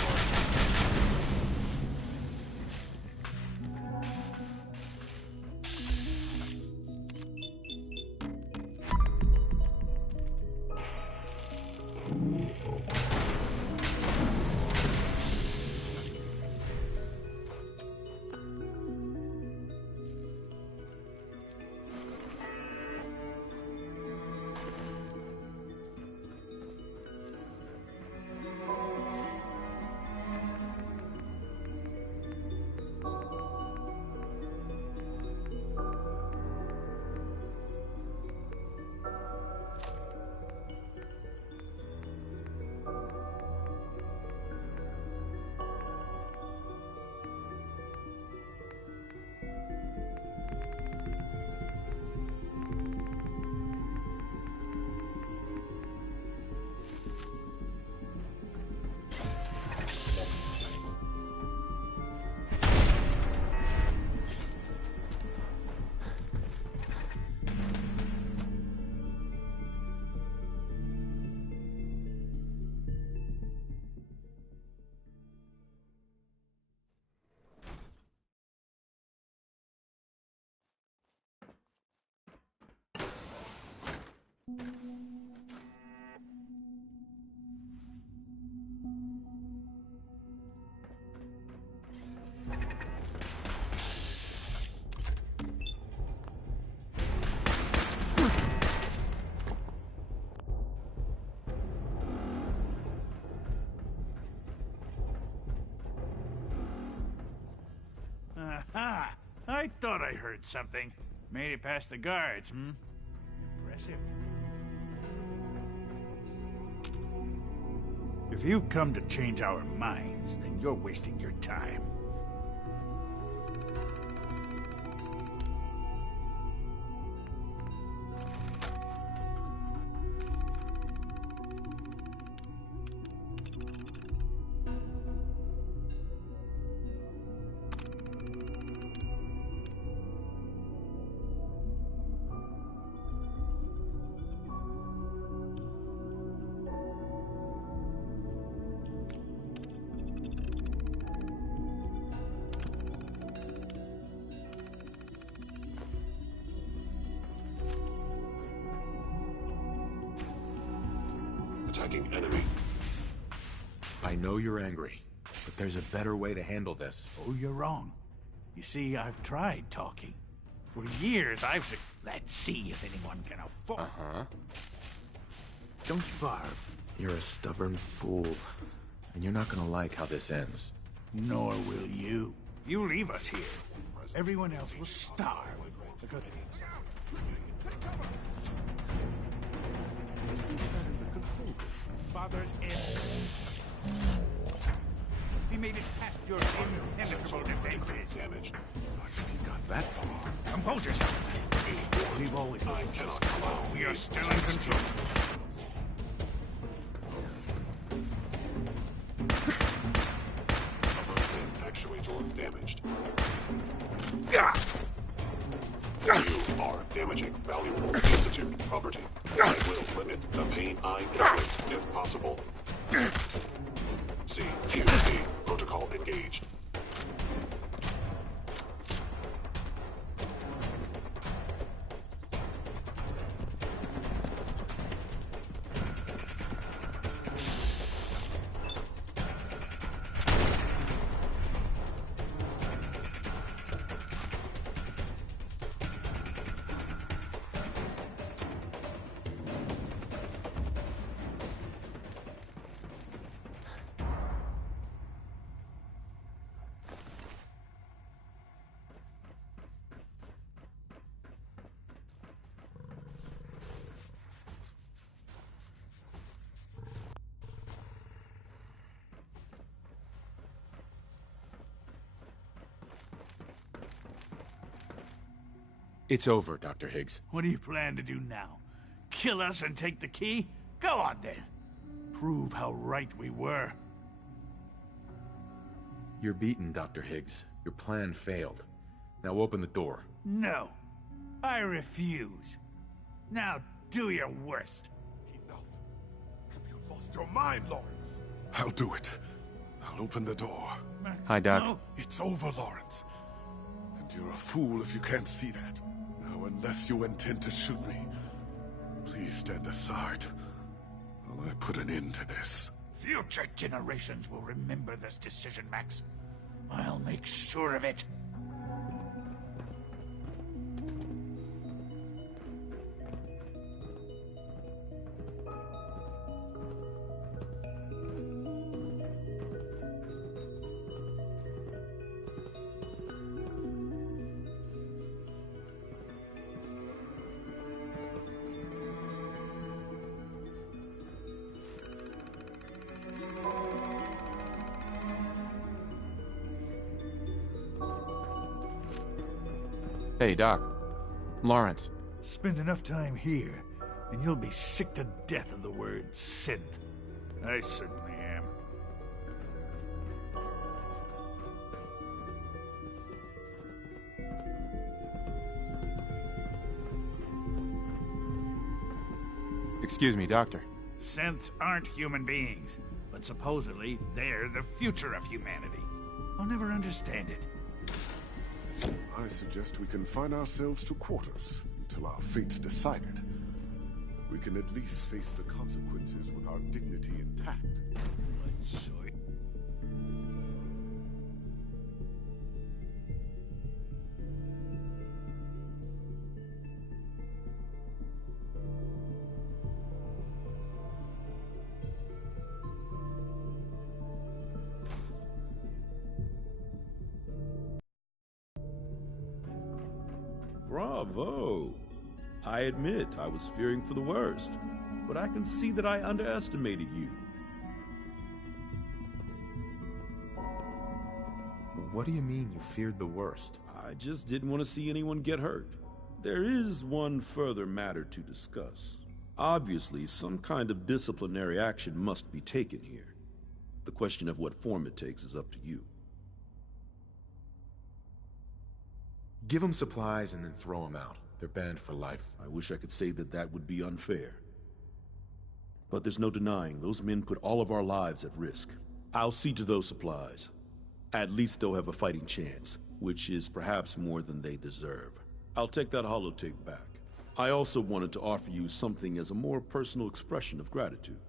Aha! I thought I heard something. Made it past the guards, hmm? Impressive. If you've come to change our minds, then you're wasting your time. Attacking enemy. I know you're angry, but there's a better way to handle this. Oh, you're wrong. You see, I've tried talking. For years, Let's see if anyone can afford... Uh-huh. Don't you barf. You're a stubborn fool, and you're not gonna like how this ends. Nor will you. You leave us here. Everyone else will starve. Because... father's end. We made it past your impenetrable defenses. Damaged. I think he got that far. Compose yourself. We've always been just. We are still in control. Actuator damaged. You are damaging valuable institute property. I will limit the pain I inflict if possible. CQC protocol engaged. It's over, Dr. Higgs. What do you plan to do now? Kill us and take the key? Go on then. Prove how right we were. You're beaten, Dr. Higgs. Your plan failed. Now open the door. No. I refuse. Now do your worst. Enough. Have you lost your mind, Lawrence? I'll do it. I'll open the door. Hi, Doc. No. It's over, Lawrence. And you're a fool if you can't see that. Now, unless you intend to shoot me, please stand aside while I put an end to this. Future generations will remember this decision, Max. I'll make sure of it. Hey, Doc. Lawrence. Spend enough time here, and you'll be sick to death of the word synth. I certainly am. Excuse me, Doctor. Synths aren't human beings, but supposedly they're the future of humanity. I'll never understand it. I suggest we confine ourselves to quarters until our fate's decided. We can at least face the consequences with our dignity intact. Sorry. Bravo! I admit I was fearing for the worst, but I can see that I underestimated you. What do you mean you feared the worst? I just didn't want to see anyone get hurt. There is one further matter to discuss. Obviously, some kind of disciplinary action must be taken here. The question of what form it takes is up to you. Give them supplies and then throw them out. They're banned for life. I wish I could say that that would be unfair. But there's no denying those men put all of our lives at risk. I'll see to those supplies. At least they'll have a fighting chance, which is perhaps more than they deserve. I'll take that holotape back. I also wanted to offer you something as a more personal expression of gratitude.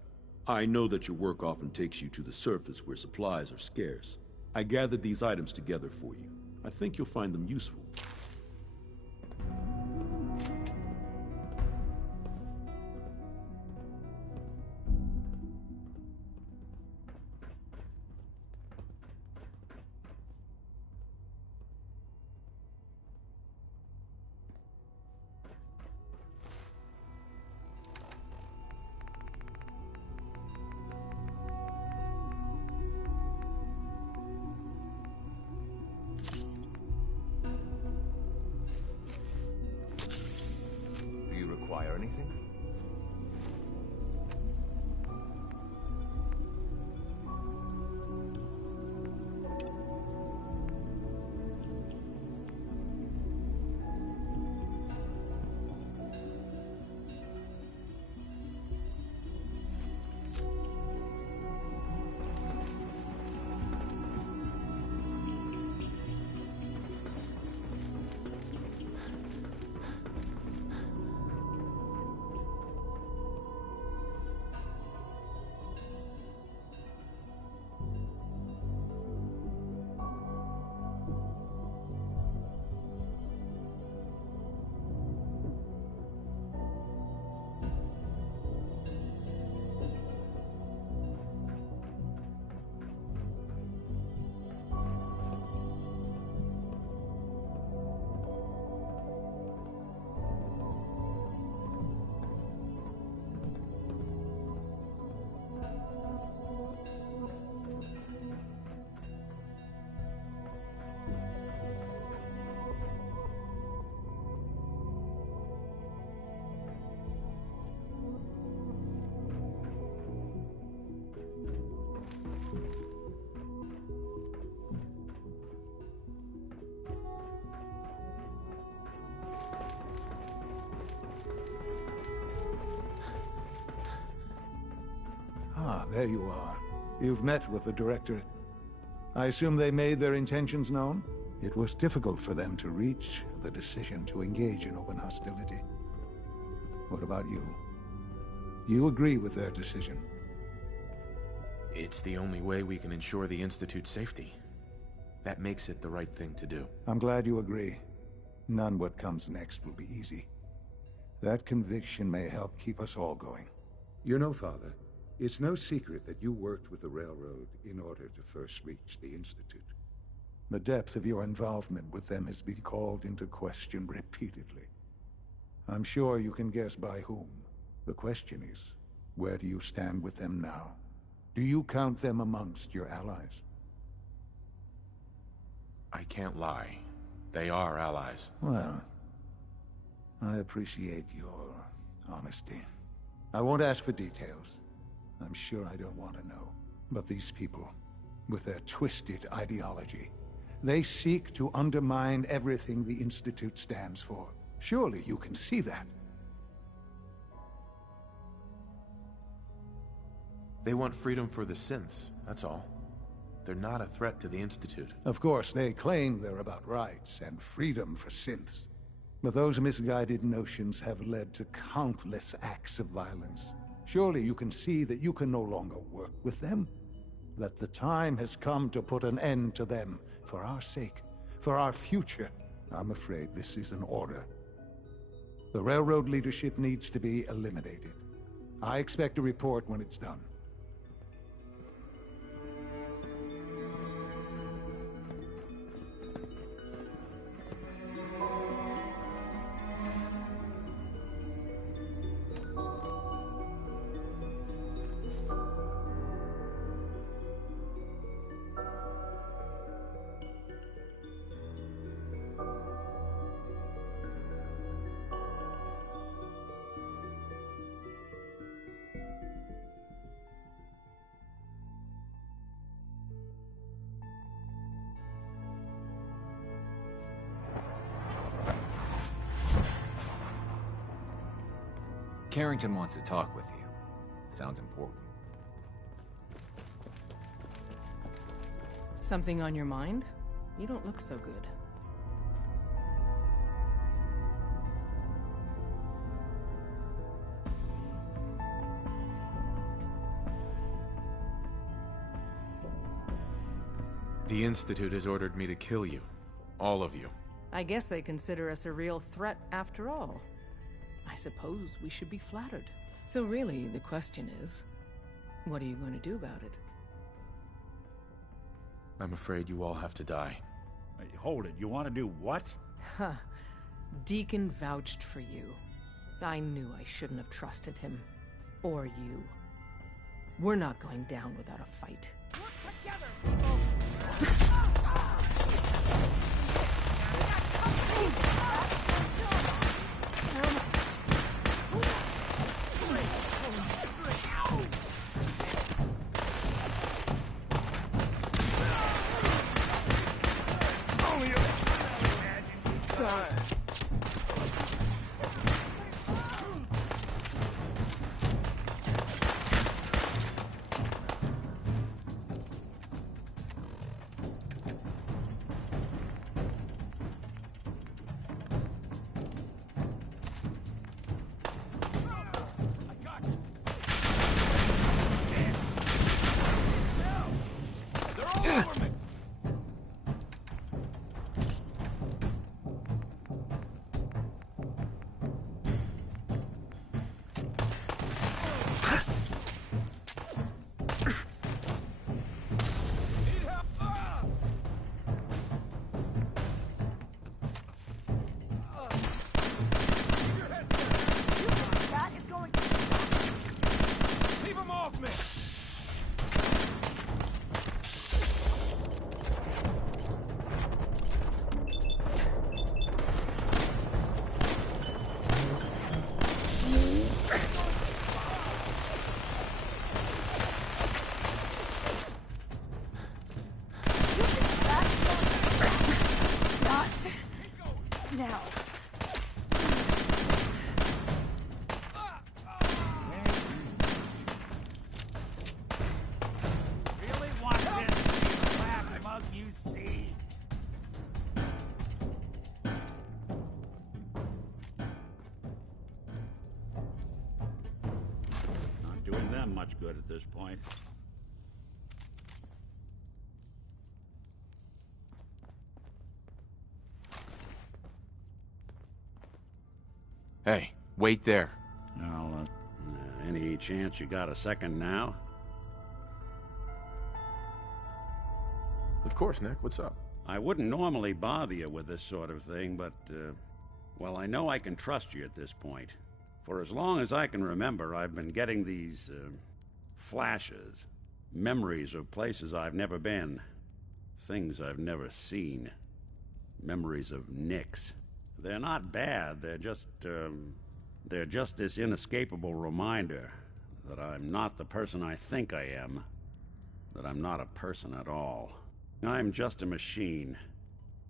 I know that your work often takes you to the surface where supplies are scarce. I gathered these items together for you. I think you'll find them useful. repair anything? Ah, there you are. You've met with the Directorate. I assume they made their intentions known? It was difficult for them to reach the decision to engage in open hostility. What about you? Do you agree with their decision? It's the only way we can ensure the Institute's safety. That makes it the right thing to do. I'm glad you agree. None what comes next will be easy. That conviction may help keep us all going. You know, Father, it's no secret that you worked with the Railroad in order to first reach the Institute. The depth of your involvement with them has been called into question repeatedly. I'm sure you can guess by whom. The question is, where do you stand with them now? Do you count them amongst your allies? I can't lie. They are allies. Well, I appreciate your honesty. I won't ask for details. I'm sure I don't want to know. But these people, with their twisted ideology, they seek to undermine everything the Institute stands for. Surely you can see that. They want freedom for the synths, that's all. They're not a threat to the Institute. Of course, they claim they're about rights and freedom for synths. But those misguided notions have led to countless acts of violence. Surely you can see that you can no longer work with them. That the time has come to put an end to them, for our sake, for our future. I'm afraid this is an order. The Railroad leadership needs to be eliminated. I expect a report when it's done. Carrington wants to talk with you. Sounds important. Something on your mind? You don't look so good. The Institute has ordered me to kill you. All of you. I guess they consider us a real threat after all. I suppose we should be flattered. So really, the question is, what are you going to do about it? I'm afraid you all have to die. Hold it, you want to do what? Huh. Deacon vouched for you. I knew I shouldn't have trusted him. Or you. We're not going down without a fight. Work together, people! doing them much good at this point. Hey, wait there. Well, any chance you got a second now? Of course, Nick. What's up? I wouldn't normally bother you with this sort of thing, but, well, I know I can trust you at this point. For as long as I can remember, I've been getting these, flashes. Memories of places I've never been. Things I've never seen. Memories of Nicks. They're not bad, they're just this inescapable reminder that I'm not the person I think I am. That I'm not a person at all. I'm just a machine,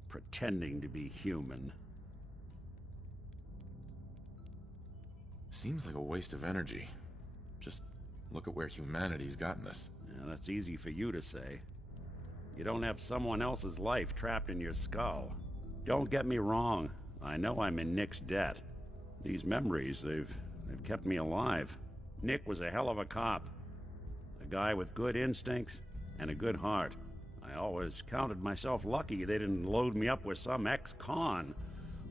pretending to be human. Seems like a waste of energy. Just look at where humanity's gotten us. Yeah, that's easy for you to say. You don't have someone else's life trapped in your skull. Don't get me wrong. I know I'm in Nick's debt. These memories, they've kept me alive. Nick was a hell of a cop. A guy with good instincts and a good heart. I always counted myself lucky they didn't load me up with some ex-con,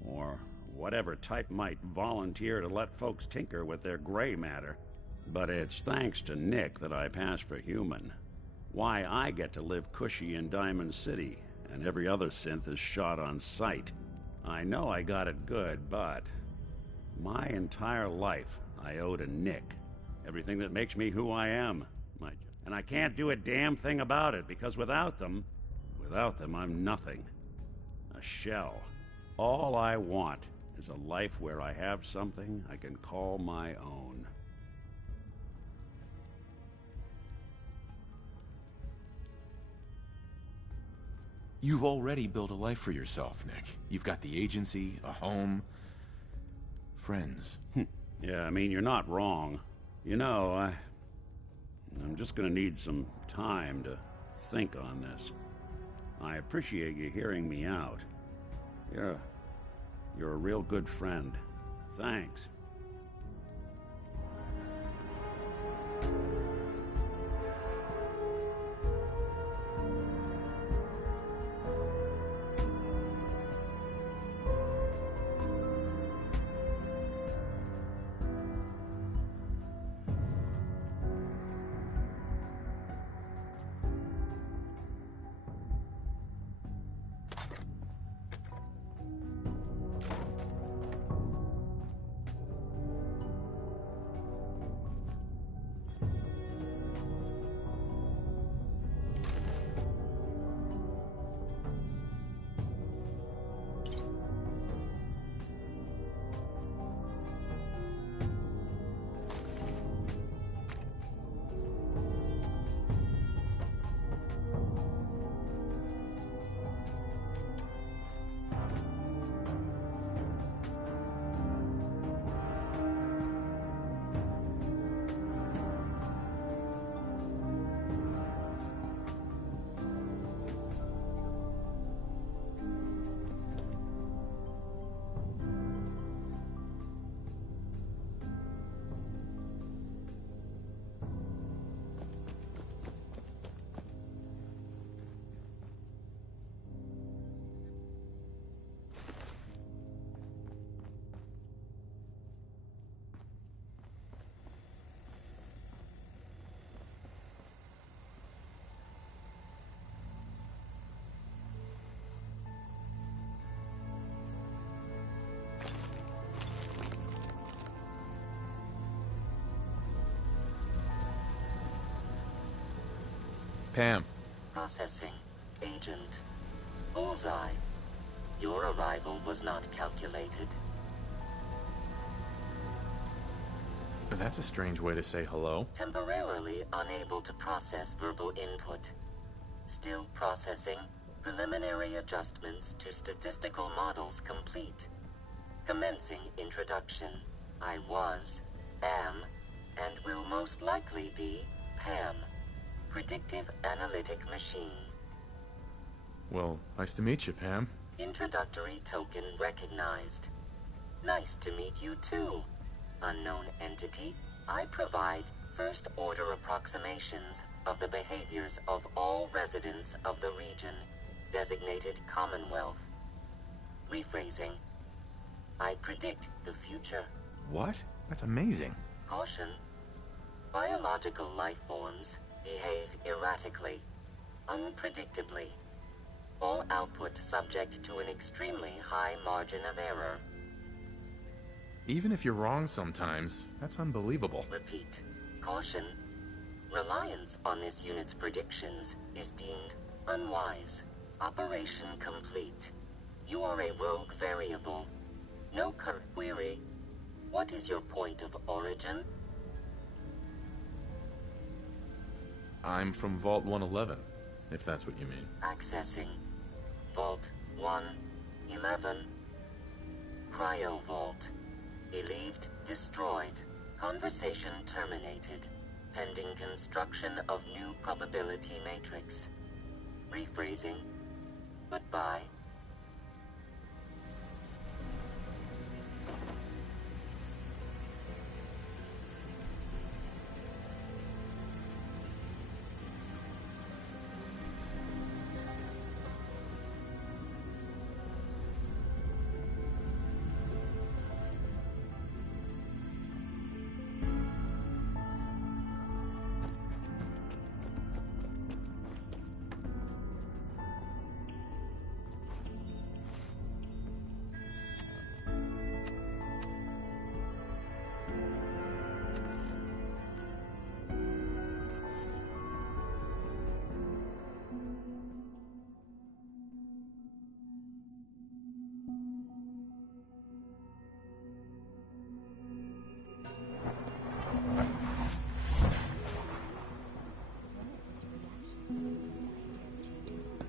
or whatever type might volunteer to let folks tinker with their gray matter. But it's thanks to Nick that I pass for human. Why I get to live cushy in Diamond City, and every other synth is shot on sight. I know I got it good, but my entire life I owe to Nick. Everything that makes me who I am. And I can't do a damn thing about it, because without them, I'm nothing. A shell. All I want is a life where I have something I can call my own. You've already built a life for yourself, Nick. You've got the agency, a home, friends. Yeah, I mean, you're not wrong. You know, I'm just gonna need some time to think on this. I appreciate you hearing me out. You're a real good friend. Thanks. Pam. Processing. Agent. Bullseye. Your arrival was not calculated. That's a strange way to say hello. Temporarily unable to process verbal input. Still processing. Preliminary adjustments to statistical models complete. Commencing introduction. I was, am, and will most likely be Pam. Predictive analytic machine. Well, nice to meet you, Pam. Introductory token recognized. Nice to meet you too. Unknown entity, I provide first-order approximations of the behaviors of all residents of the region designated Commonwealth. Rephrasing. I predict the future. What? That's amazing. Caution. Biological life forms behave erratically, unpredictably. All output subject to an extremely high margin of error. Even if you're wrong sometimes, that's unbelievable. Repeat. Caution. Reliance on this unit's predictions is deemed unwise. Operation complete. You are a rogue variable. No query. What is your point of origin? I'm from Vault 111, if that's what you mean. Accessing. Vault 111. Cryo Vault. Believed destroyed. Conversation terminated. Pending construction of new probability matrix. Rephrasing. Goodbye.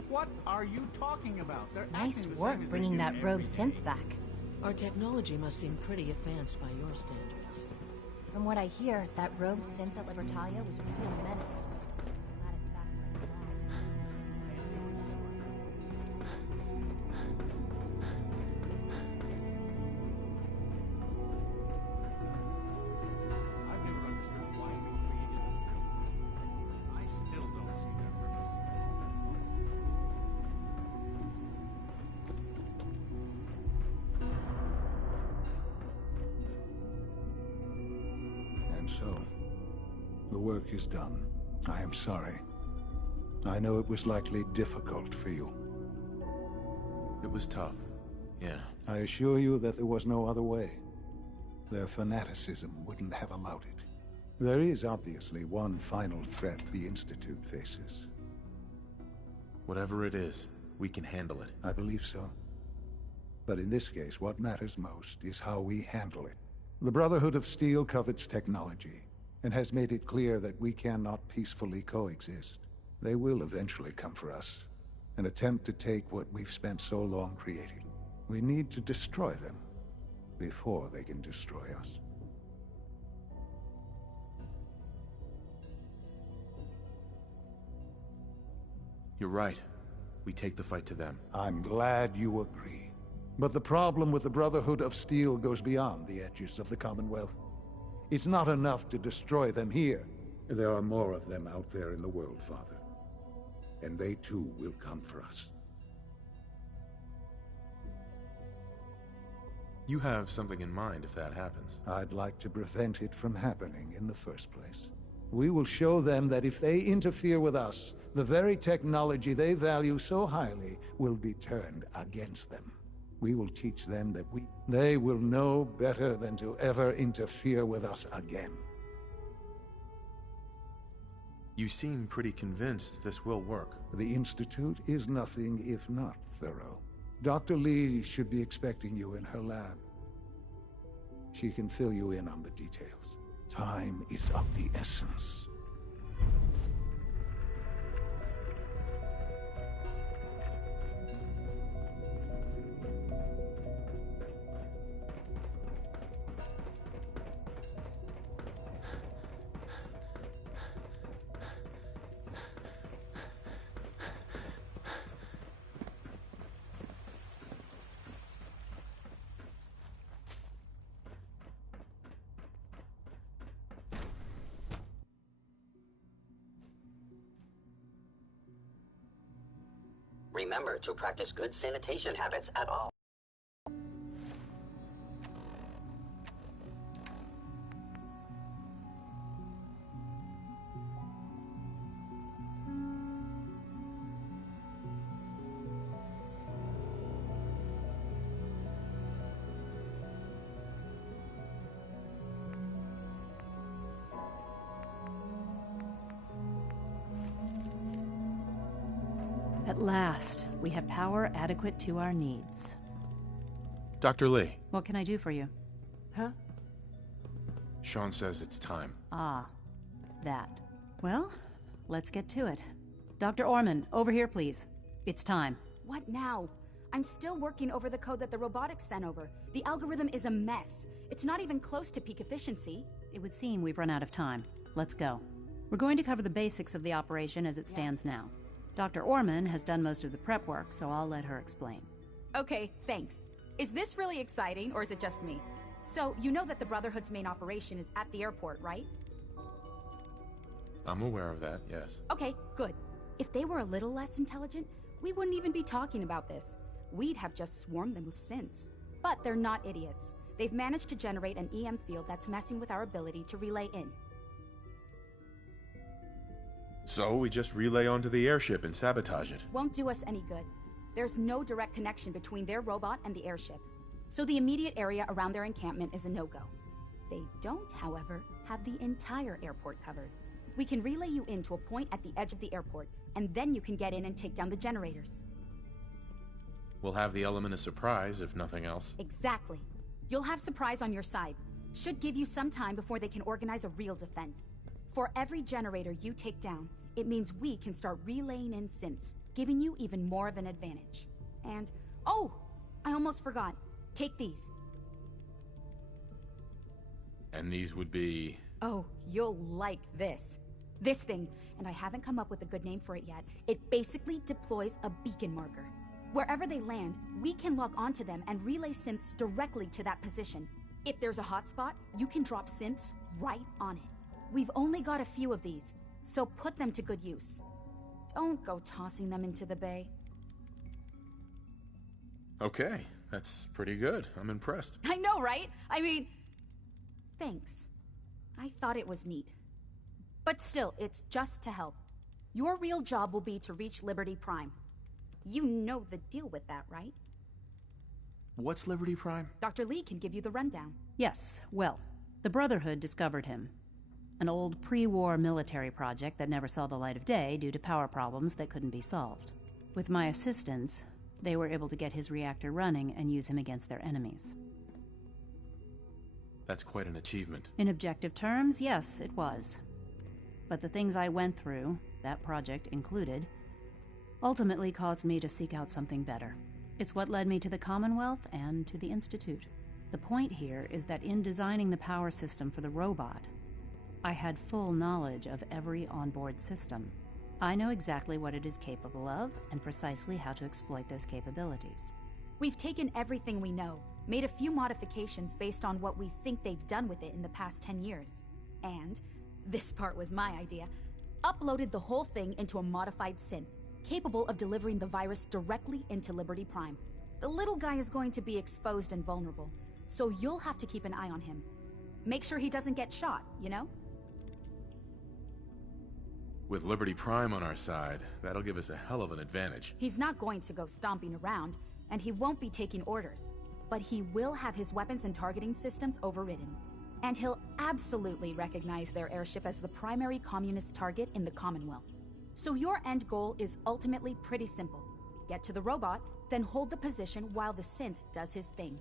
What are you talking about? They're Nice acting the work same as they bringing do that rogue every synth day. back. Our technology must seem pretty advanced by your standards. From what I hear, that rogue synth at Libertalia was really a menace. Glad it's back where it I've never understood why we created them. I still don't see their purpose. And so, the work is done. I am sorry. I know it was likely difficult for you. It was tough, yeah. I assure you that there was no other way. Their fanaticism wouldn't have allowed it. There is obviously one final threat the Institute faces. Whatever it is, we can handle it. I believe so. But in this case, what matters most is how we handle it. The Brotherhood of Steel covets technology, and has made it clear that we cannot peacefully coexist. They will eventually come for us, and attempt to take what we've spent so long creating. We need to destroy them before they can destroy us. You're right. We take the fight to them. I'm glad you agree. But the problem with the Brotherhood of Steel goes beyond the edges of the Commonwealth. It's not enough to destroy them here. There are more of them out there in the world, Father. And they too will come for us. You have something in mind if that happens. I'd like to prevent it from happening in the first place. We will show them that if they interfere with us, the very technology they value so highly will be turned against them. We will teach them that they will know better than to ever interfere with us again. You seem pretty convinced this will work. The Institute is nothing if not thorough. Dr. Lee should be expecting you in her lab. She can fill you in on the details. Time is of the essence. Remember to practice good sanitation habits at all. At last, we have power adequate to our needs. Dr. Lee. What can I do for you? Huh? Sean says it's time. Ah, that. Well, let's get to it. Dr. Orman, over here, please. It's time. What now? I'm still working over the code that the robotics sent over. The algorithm is a mess. It's not even close to peak efficiency. It would seem we've run out of time. Let's go. We're going to cover the basics of the operation as it stands now. Dr. Orman has done most of the prep work, so I'll let her explain. Okay, thanks. Is this really exciting, or is it just me? So, you know that the Brotherhood's main operation is at the airport, right? I'm aware of that, yes. Okay, good. If they were a little less intelligent, we wouldn't even be talking about this. We'd have just swarmed them with synths. But they're not idiots. They've managed to generate an EM field that's messing with our ability to relay in. So we just relay onto the airship and sabotage it. Won't do us any good. There's no direct connection between their robot and the airship. So the immediate area around their encampment is a no-go. They don't, however, have the entire airport covered. We can relay you in to a point at the edge of the airport, and then you can get in and take down the generators. We'll have the element of surprise, if nothing else. Exactly. You'll have surprise on your side. Should give you some time before they can organize a real defense. For every generator you take down, it means we can start relaying in synths, giving you even more of an advantage. And, oh, I almost forgot. Take these. And these would be... Oh, you'll like this. This thing, and I haven't come up with a good name for it yet, it basically deploys a beacon marker. Wherever they land, we can lock onto them and relay synths directly to that position. If there's a hotspot, you can drop synths right on it. We've only got a few of these, so put them to good use. Don't go tossing them into the bay. Okay, that's pretty good. I'm impressed. I know, right? I mean, thanks. I thought it was neat. But still, it's just to help. Your real job will be to reach Liberty Prime. You know the deal with that, right? What's Liberty Prime? Dr. Lee can give you the rundown. Yes, well, the Brotherhood discovered him. An old pre-war military project that never saw the light of day due to power problems that couldn't be solved. With my assistance, they were able to get his reactor running and use him against their enemies. That's quite an achievement. In objective terms, yes, it was. But the things I went through, that project included, ultimately caused me to seek out something better. It's what led me to the Commonwealth and to the Institute. The point here is that in designing the power system for the robot, I had full knowledge of every onboard system. I know exactly what it is capable of and precisely how to exploit those capabilities. We've taken everything we know, made a few modifications based on what we think they've done with it in the past 10 years. And, this part was my idea, uploaded the whole thing into a modified synth, capable of delivering the virus directly into Liberty Prime. The little guy is going to be exposed and vulnerable, so you'll have to keep an eye on him. Make sure he doesn't get shot, you know? With Liberty Prime on our side, that'll give us a hell of an advantage. He's not going to go stomping around, and he won't be taking orders. But he will have his weapons and targeting systems overridden. And he'll absolutely recognize their airship as the primary communist target in the Commonwealth. So your end goal is ultimately pretty simple. Get to the robot, then hold the position while the synth does his thing.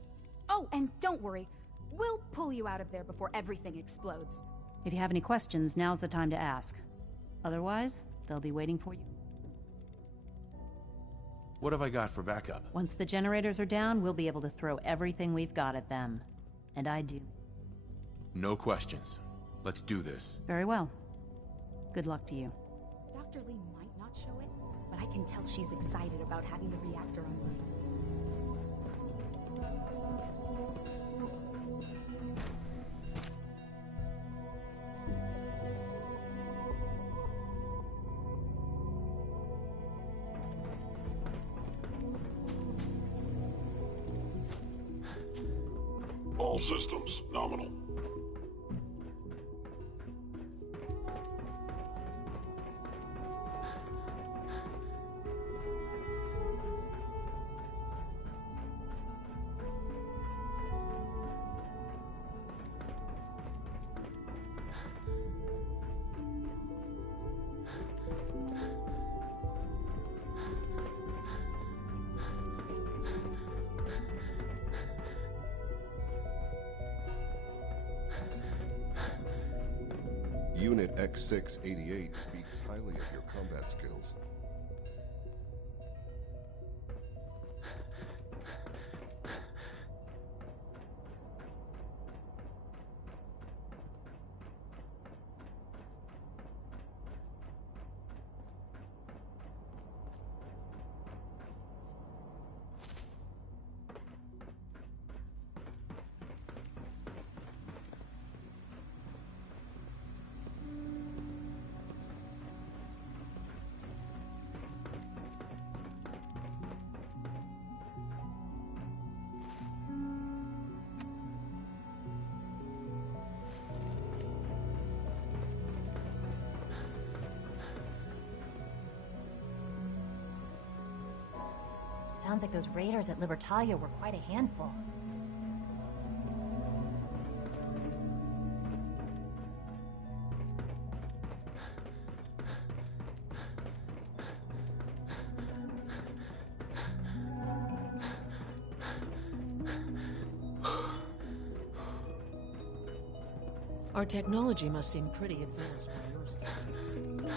Oh, and don't worry, we'll pull you out of there before everything explodes. If you have any questions, now's the time to ask. Otherwise, they'll be waiting for you. What have I got for backup? Once the generators are down, we'll be able to throw everything we've got at them. And I do. No questions. Let's do this. Very well. Good luck to you. Dr. Lee might not show it, but I can tell she's excited about having the reactor online. All systems nominal. Unit X688 speaks highly of your combat skills. Sounds like those raiders at Libertalia were quite a handful. Our technology must seem pretty advanced by your standards.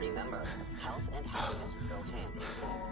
Remember, health and happiness go hand in hand.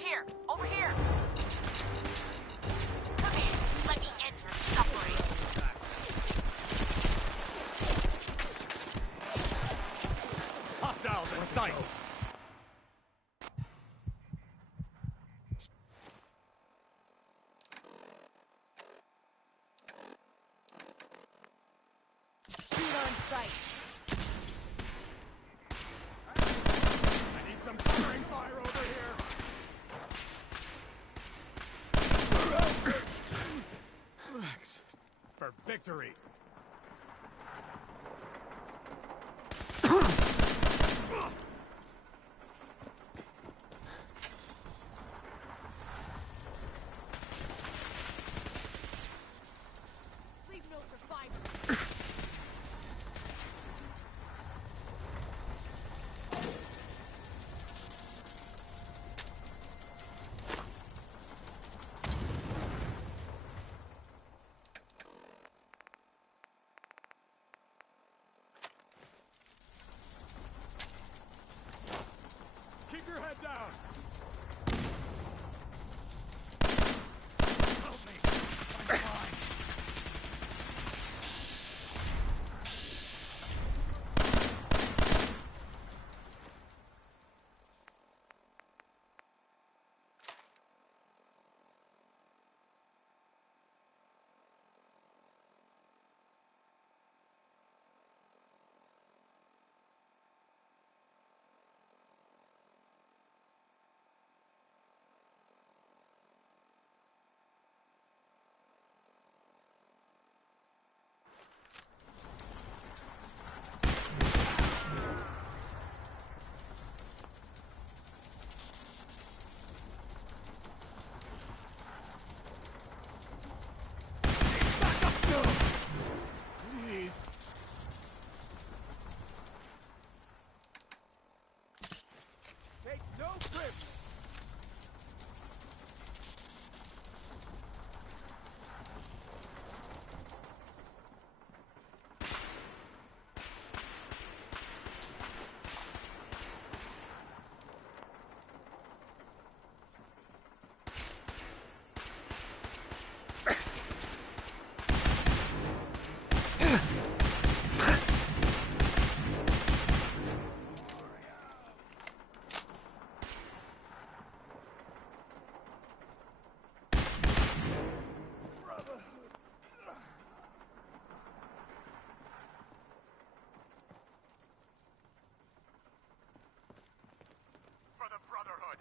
here! Over here! Come here! Let me end your suffering! Hostiles in sight! Shoot on sight! I need some covering fire over here! Relax. For victory! Leave no survivors! Keep your head down! Help me! I'm fine! Please! Take no risks! For the Brotherhood!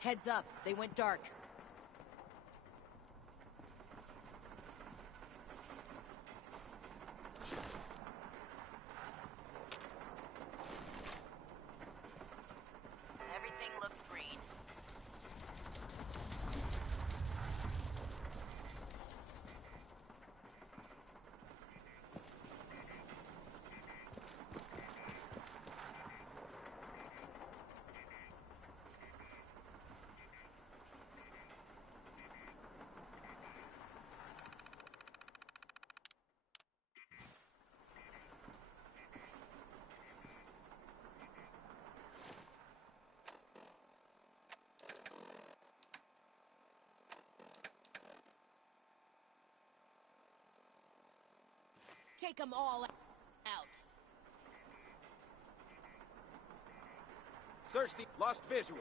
Heads up, they went dark. Everything looks green. Take them all out. Search the lost visual.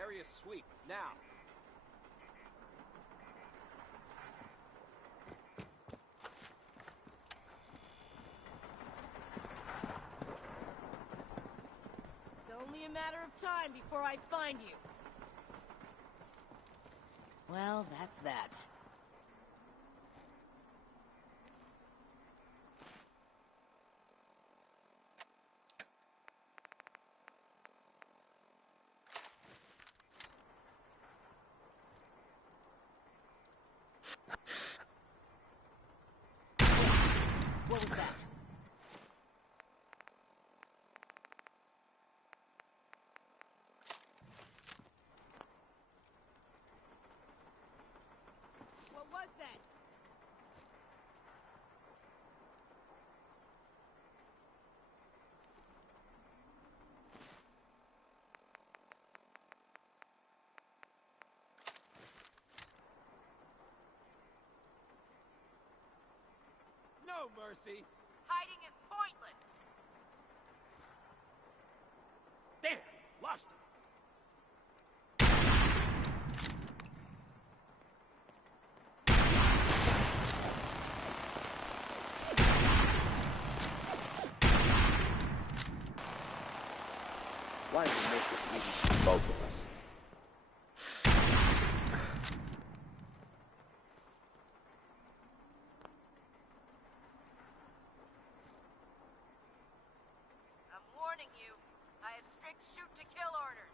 Area sweep, now. It's only a matter of time before I find you. Well, that's that. What was that? No mercy. Hiding is pointless. Damn, lost him. Why did you make this easy for both of us? I'm warning you. I have strict shoot-to-kill orders.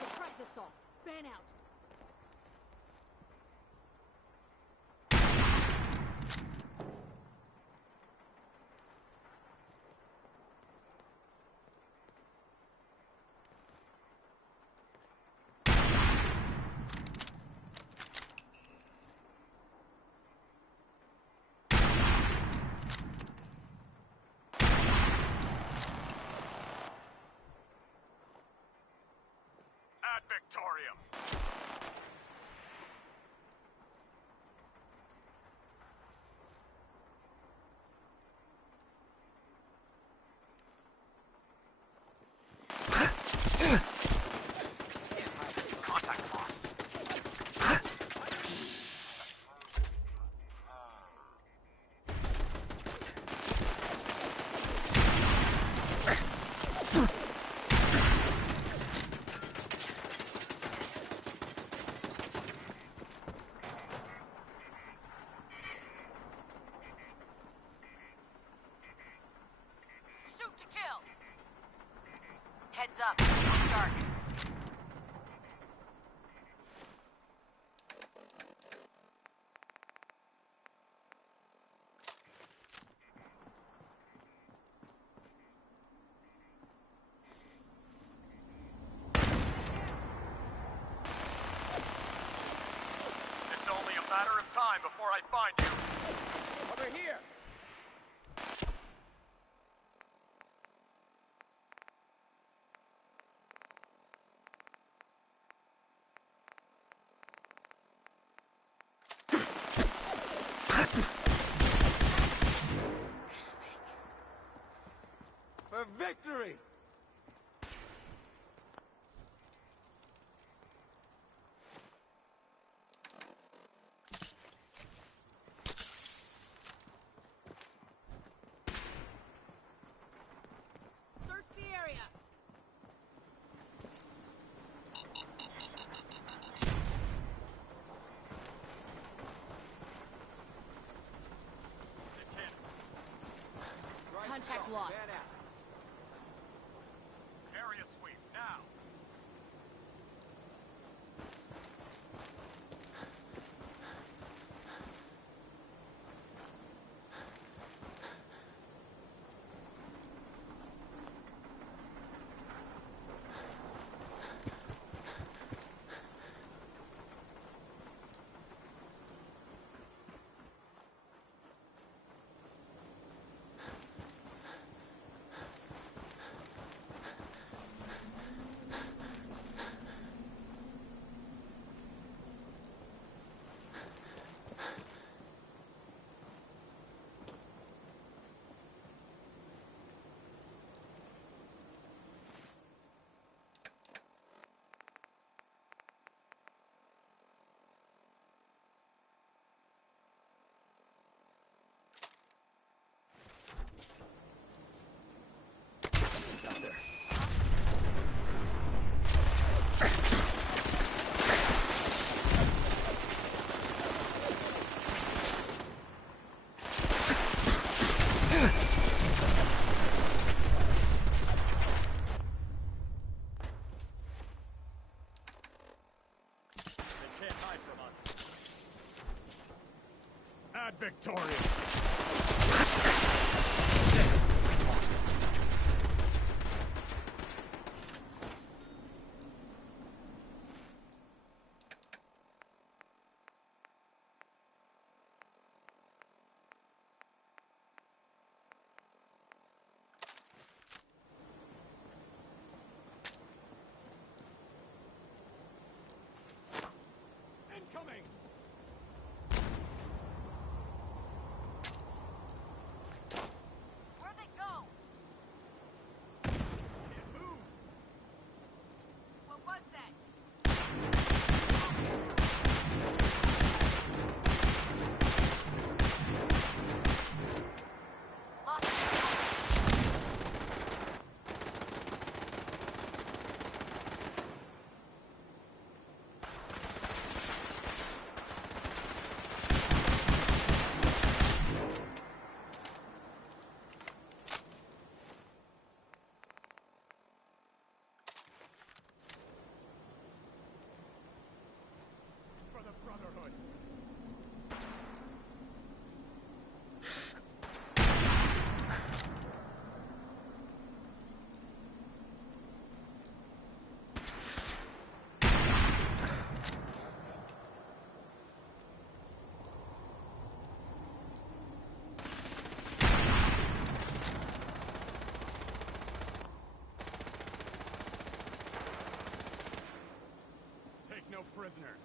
Surprise assault. Fan out. Ad Victorium. Contact lost. Shoot-to-kill. Heads up. It's dark. It's only a matter of time before I find you. Over here. For victory! Search the area. Contact lost. Area sweep, now. out there. They can't hide from us. Ad Victoria. Incoming! Where'd they go? Can't move! What was that? Lost it. For the Brotherhood. Take no prisoners.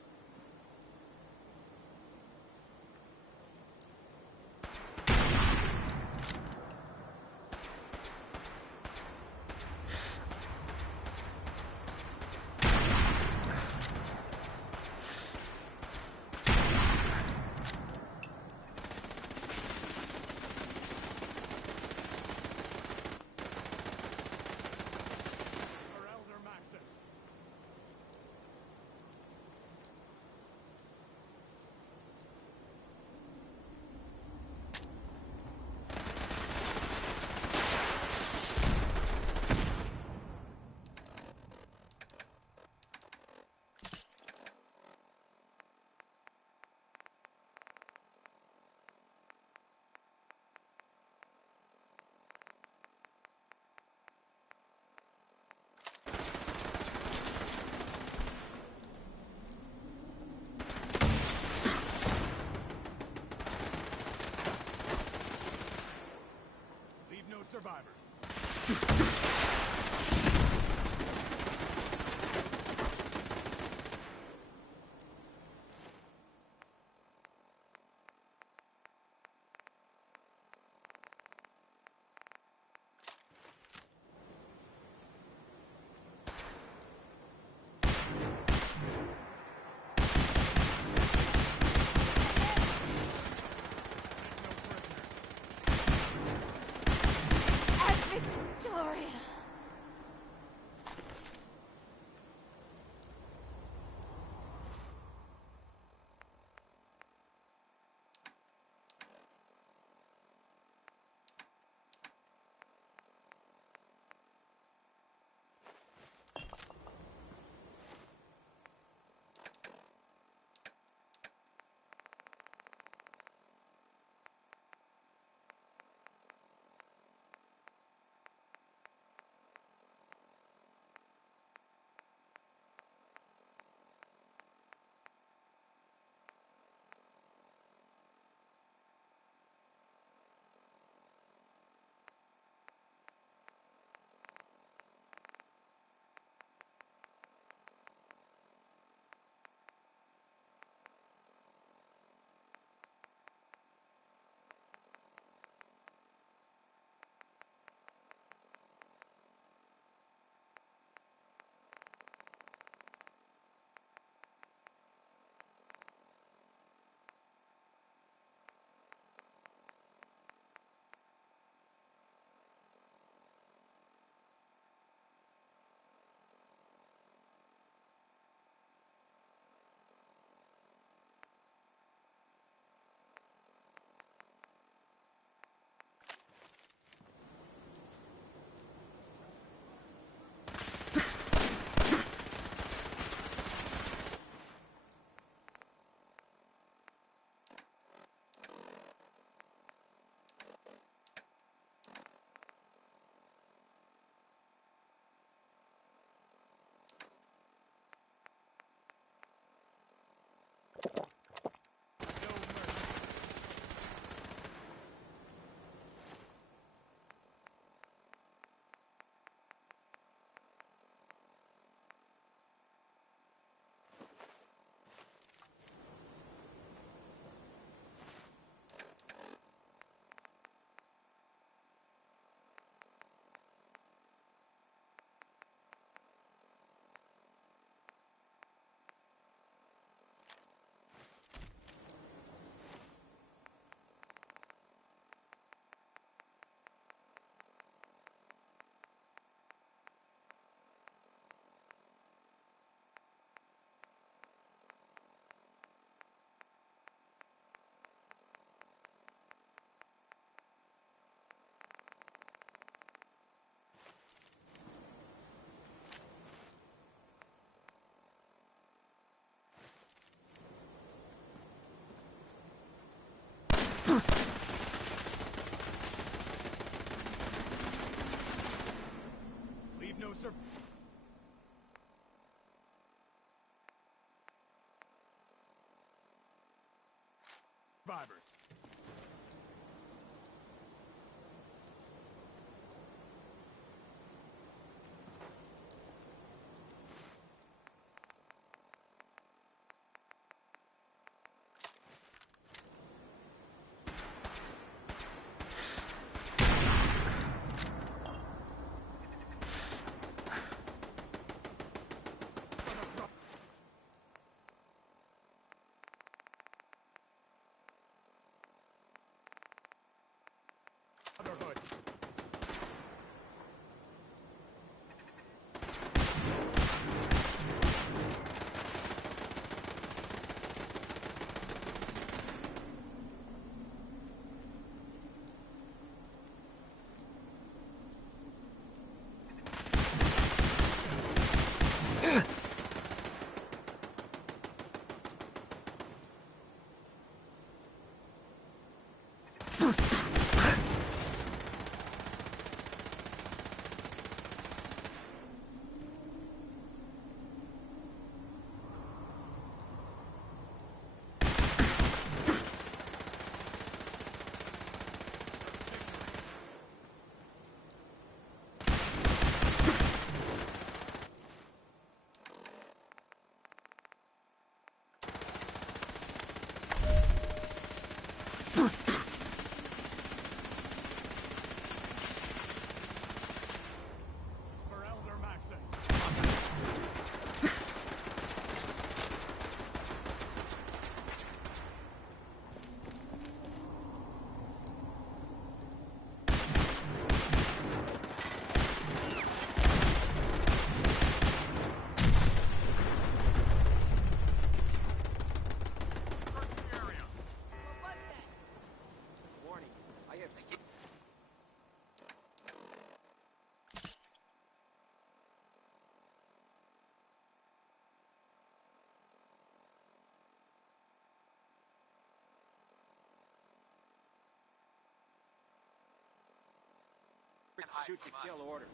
For Elder Maxon. Leave no survivors. Brotherhood. Shoot to kill orders.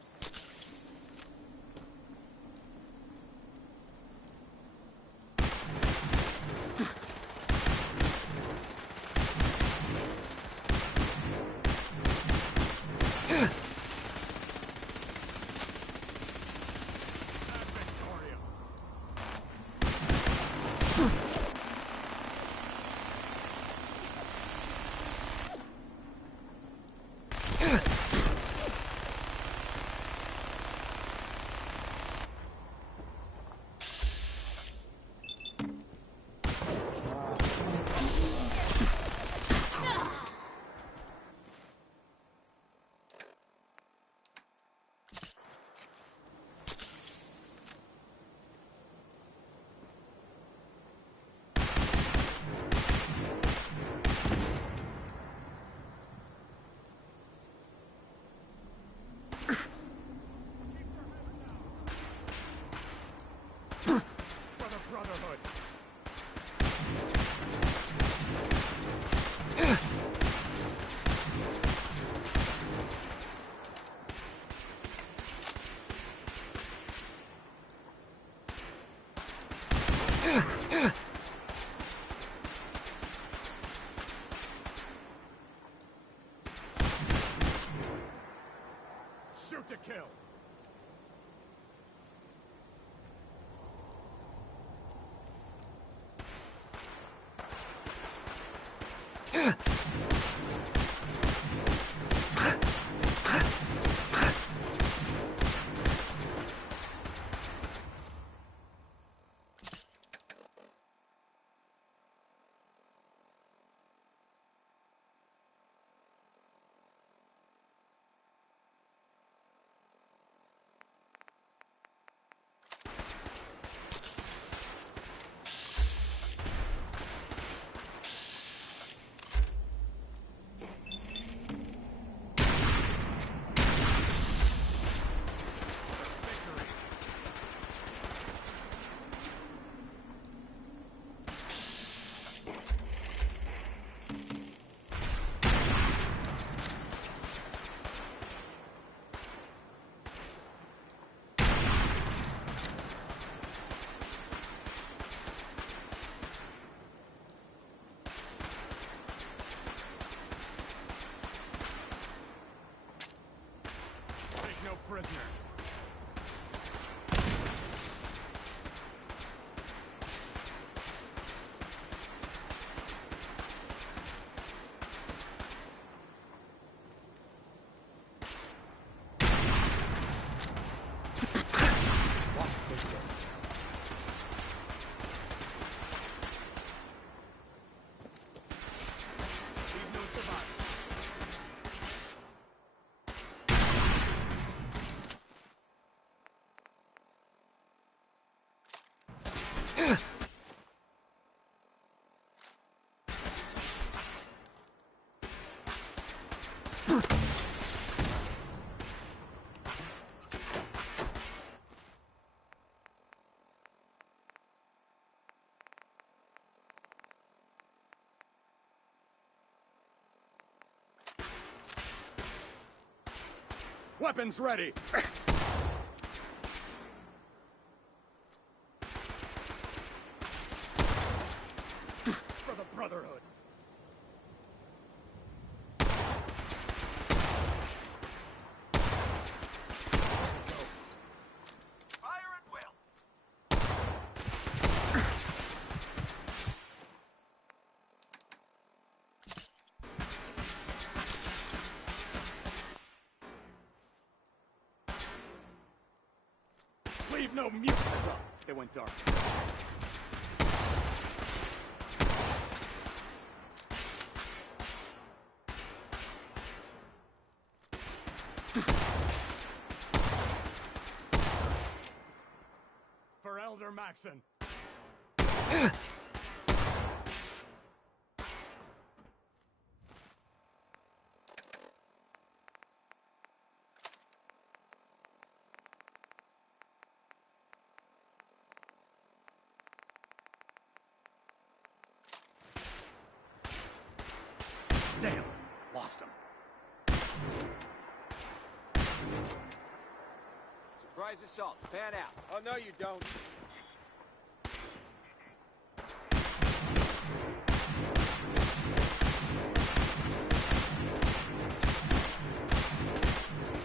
Weapons ready! For the Brotherhood! Fire at will! Leave no mute. Heads up. It went dark. For Elder Maxon. Damn, lost him. Surprise assault. Fan out. Oh, no, you don't.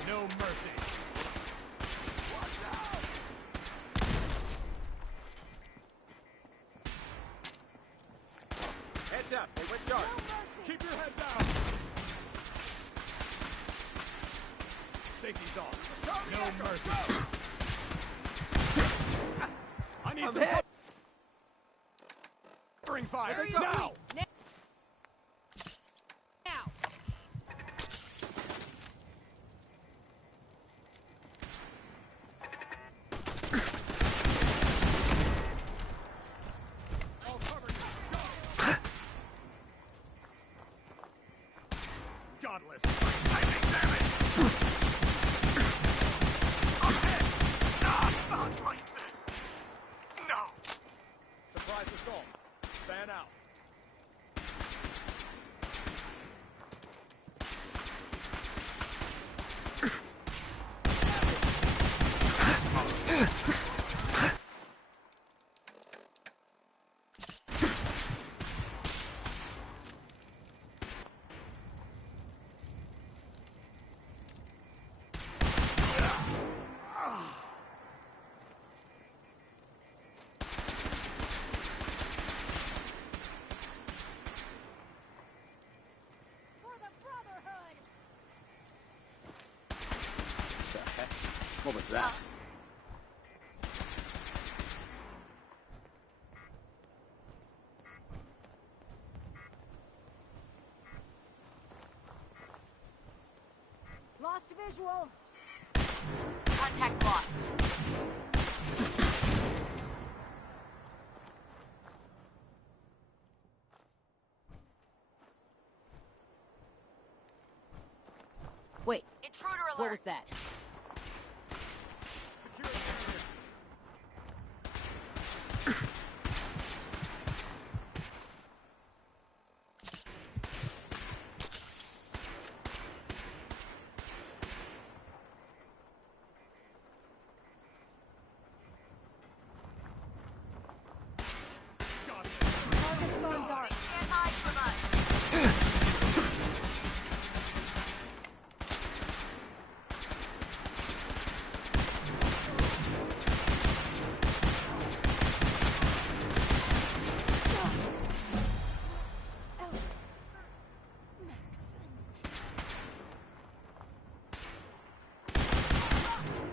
No mercy. Watch out! Heads up. They went dark. Keep your head down. Safety's off. No mercy. I need some covering fire now. I'll cover you. Go. Godless. Lightning damage. I'm hit. Not like this. No. Surprise assault. Fan out. What was that? Lost visual. Contact lost. Wait, Intruder alert. what was that? Target's going dark. They can't hide from us.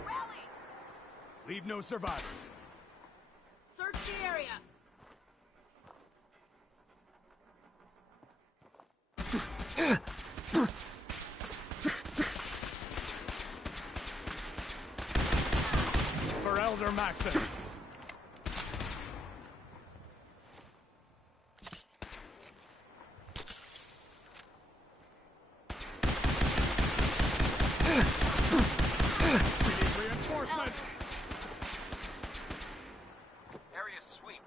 Rally! Leave no survivors. Search the area. For Elder Maxon. We need reinforcements. Area sweep.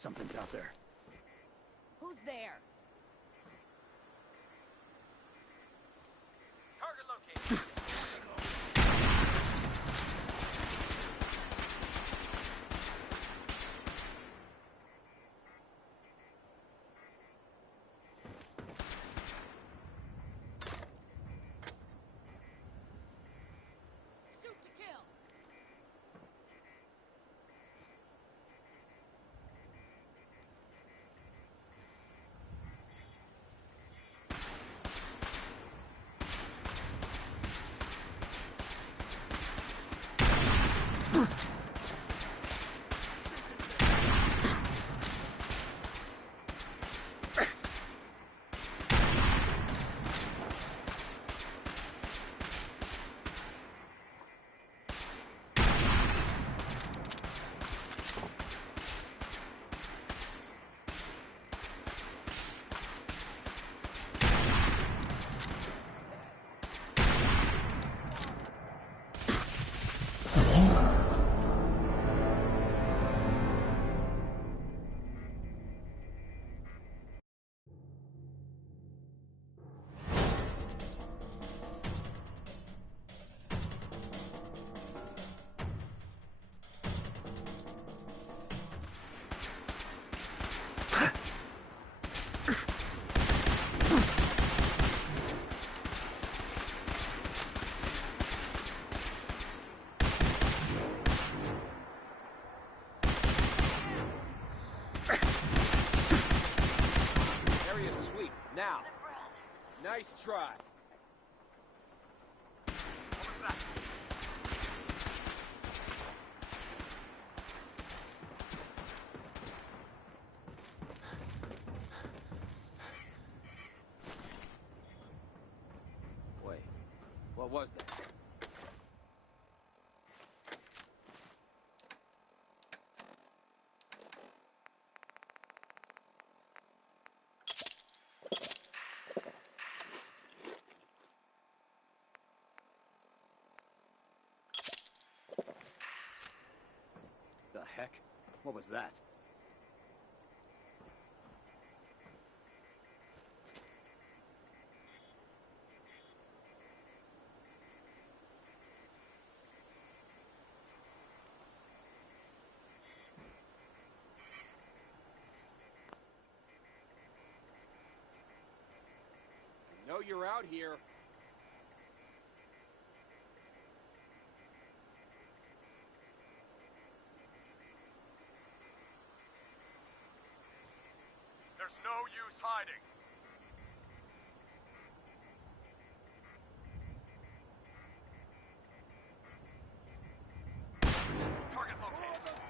Something's out there. Who's there? Target located. Shoot to kill. Area sweep, now. Nice try. What was that? Wait, what was that? The heck? What was that? I know you're out here. There's no use hiding. Target located.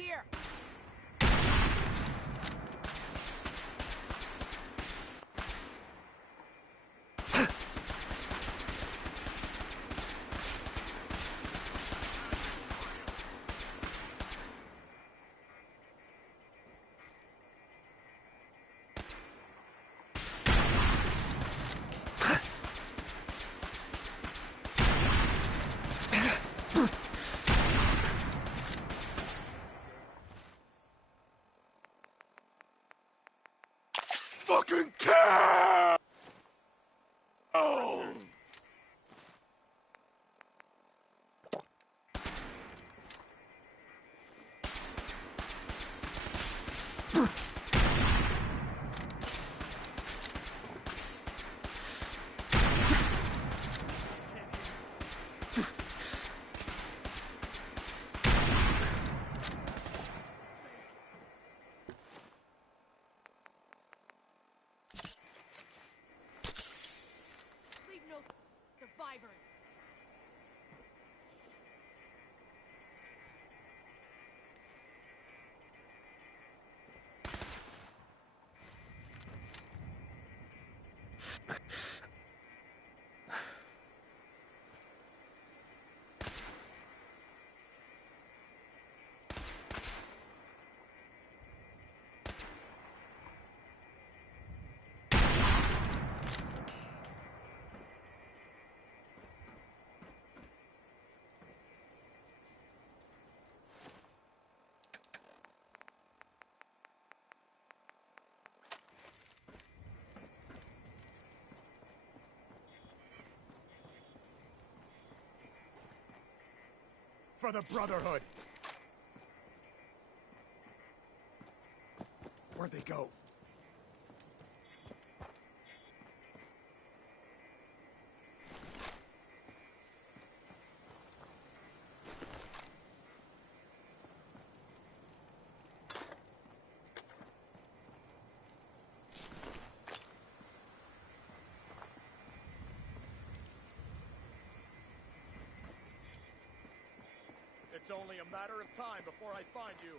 here! Fucking kill! Oh! Leave no survivors! For the Brotherhood! Where'd they go? It's only a matter of time before I find you.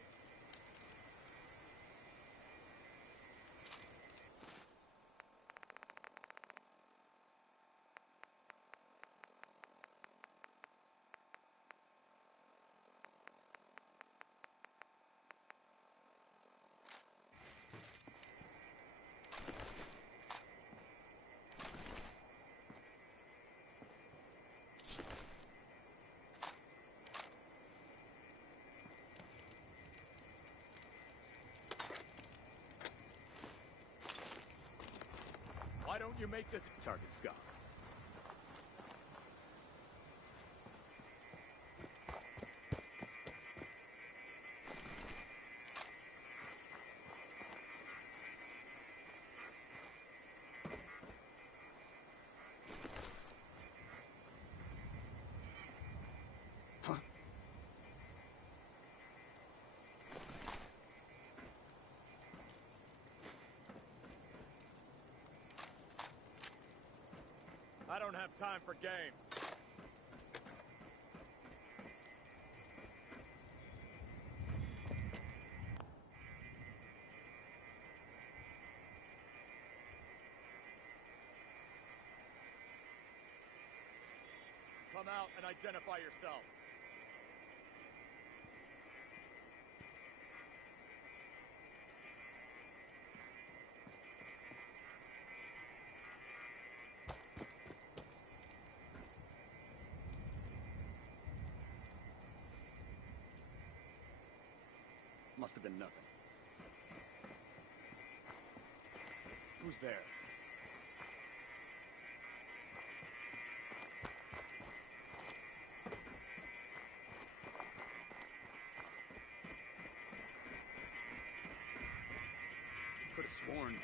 Why don't you make this target's gone? I don't have time for games. Come out and identify yourself. Must have been nothing. Who's there? Could have sworn.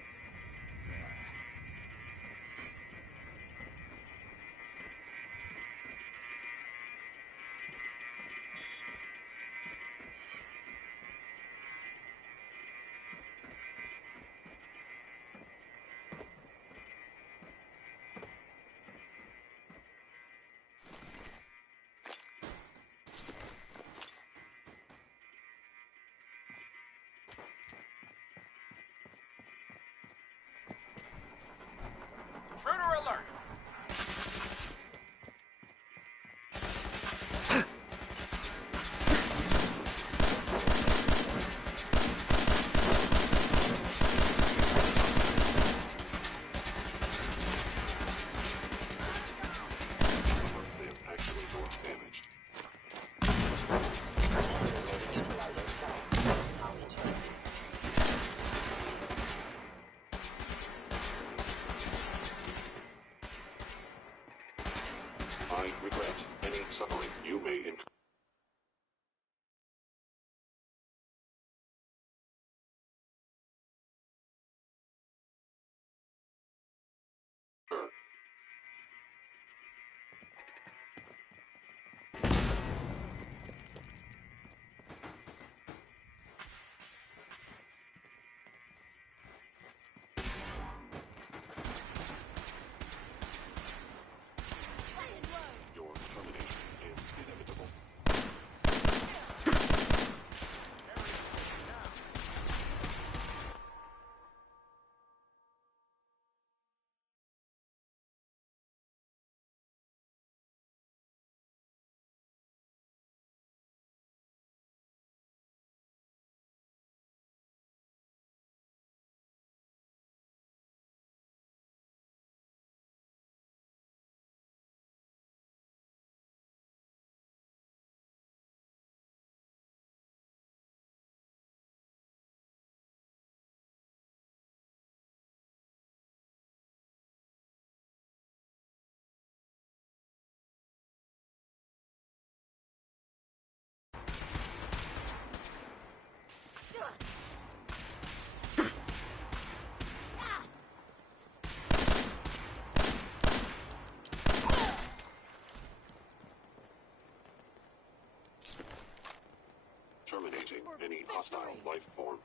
any hostile life form.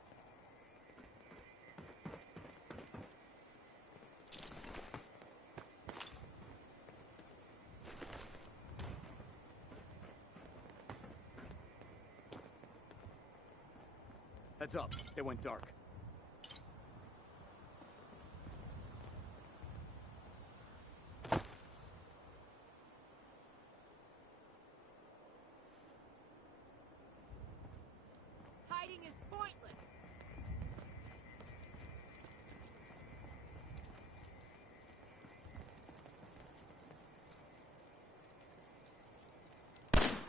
Heads up. They went dark. Hiding is pointless.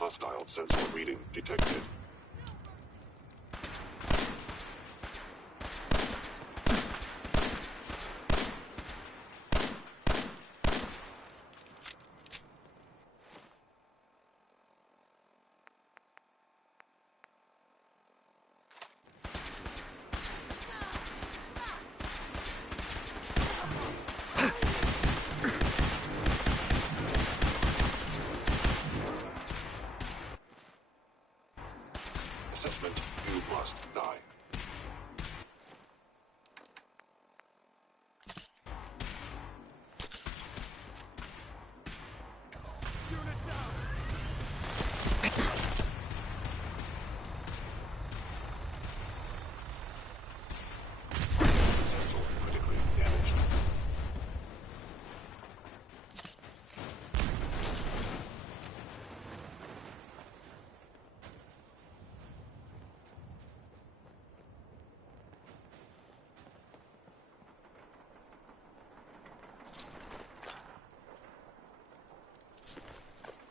Hostile sensor reading detected. Assessment, you must die. Sensor critically damaged.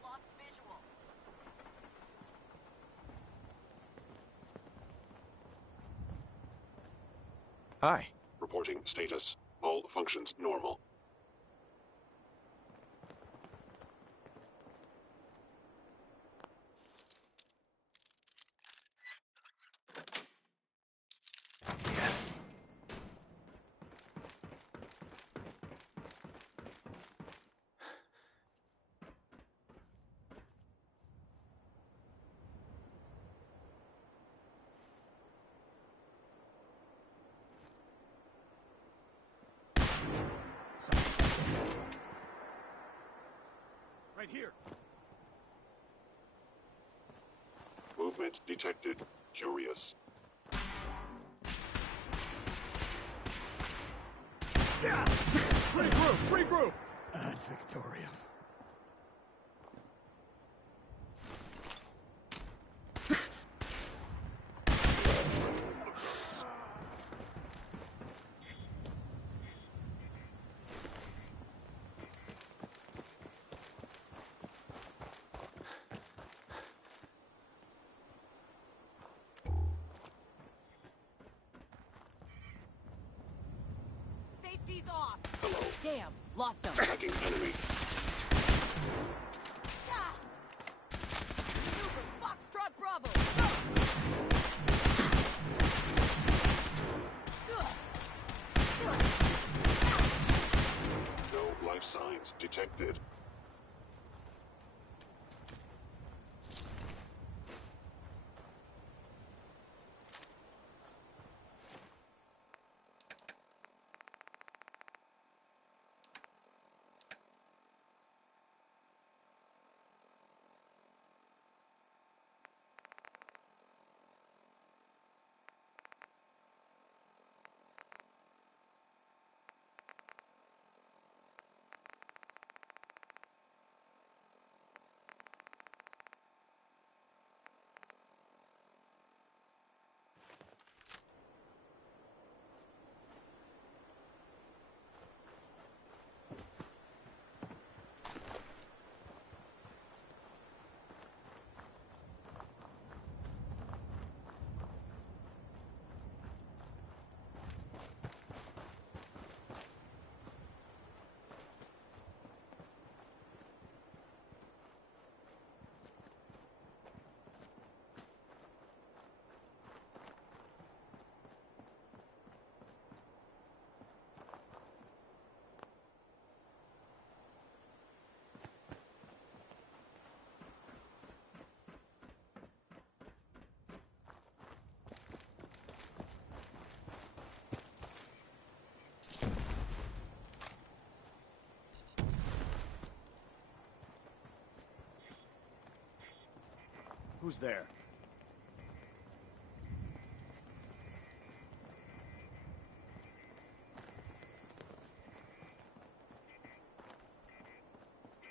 Lost visual. Hi. Reporting status. All functions normal. Yes. Right here. Movement detected. Curious. Regroup! Regroup! Ad Victoriam. Safety's off. Hello. Damn, lost him. Tracking enemy. Ah! Maneuver, Foxtrot Bravo. No life signs detected. Who's there?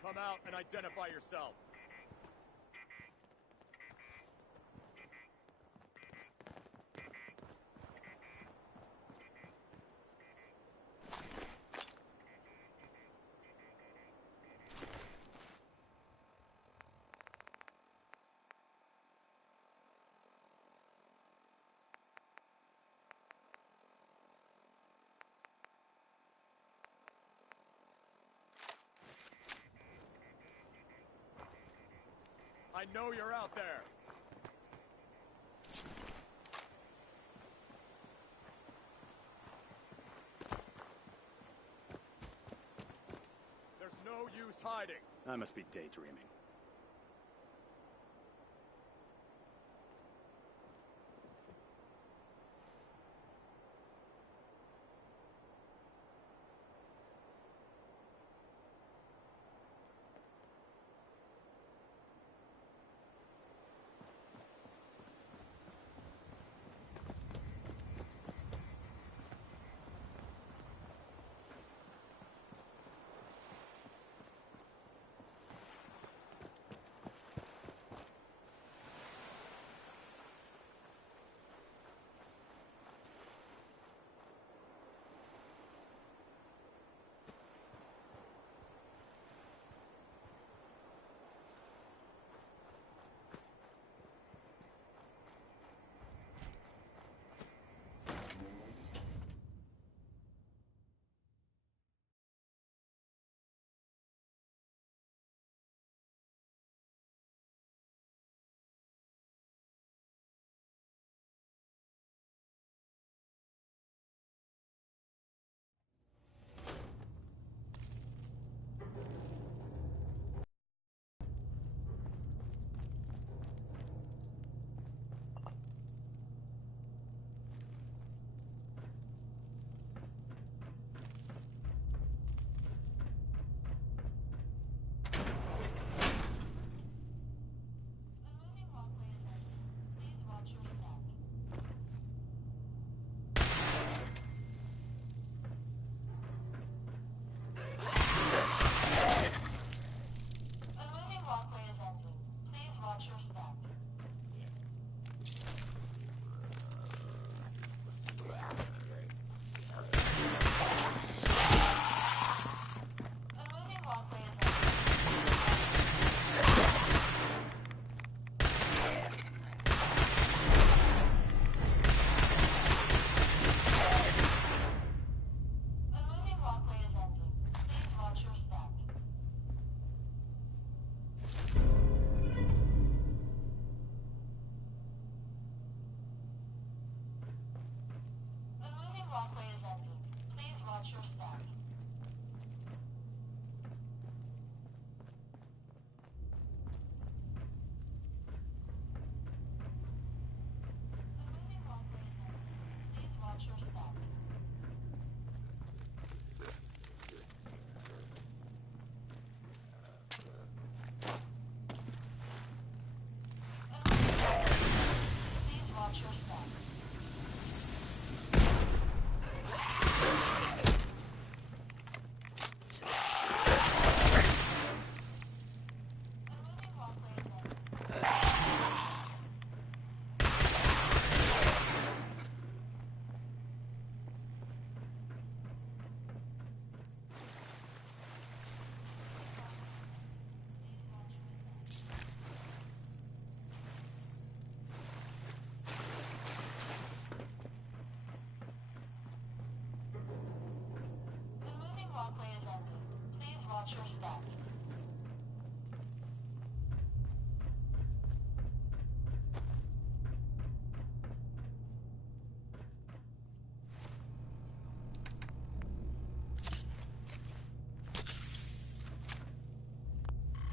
Come out and identify yourself. I know you're out there. There's no use hiding. I must be daydreaming.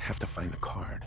Have to find the card.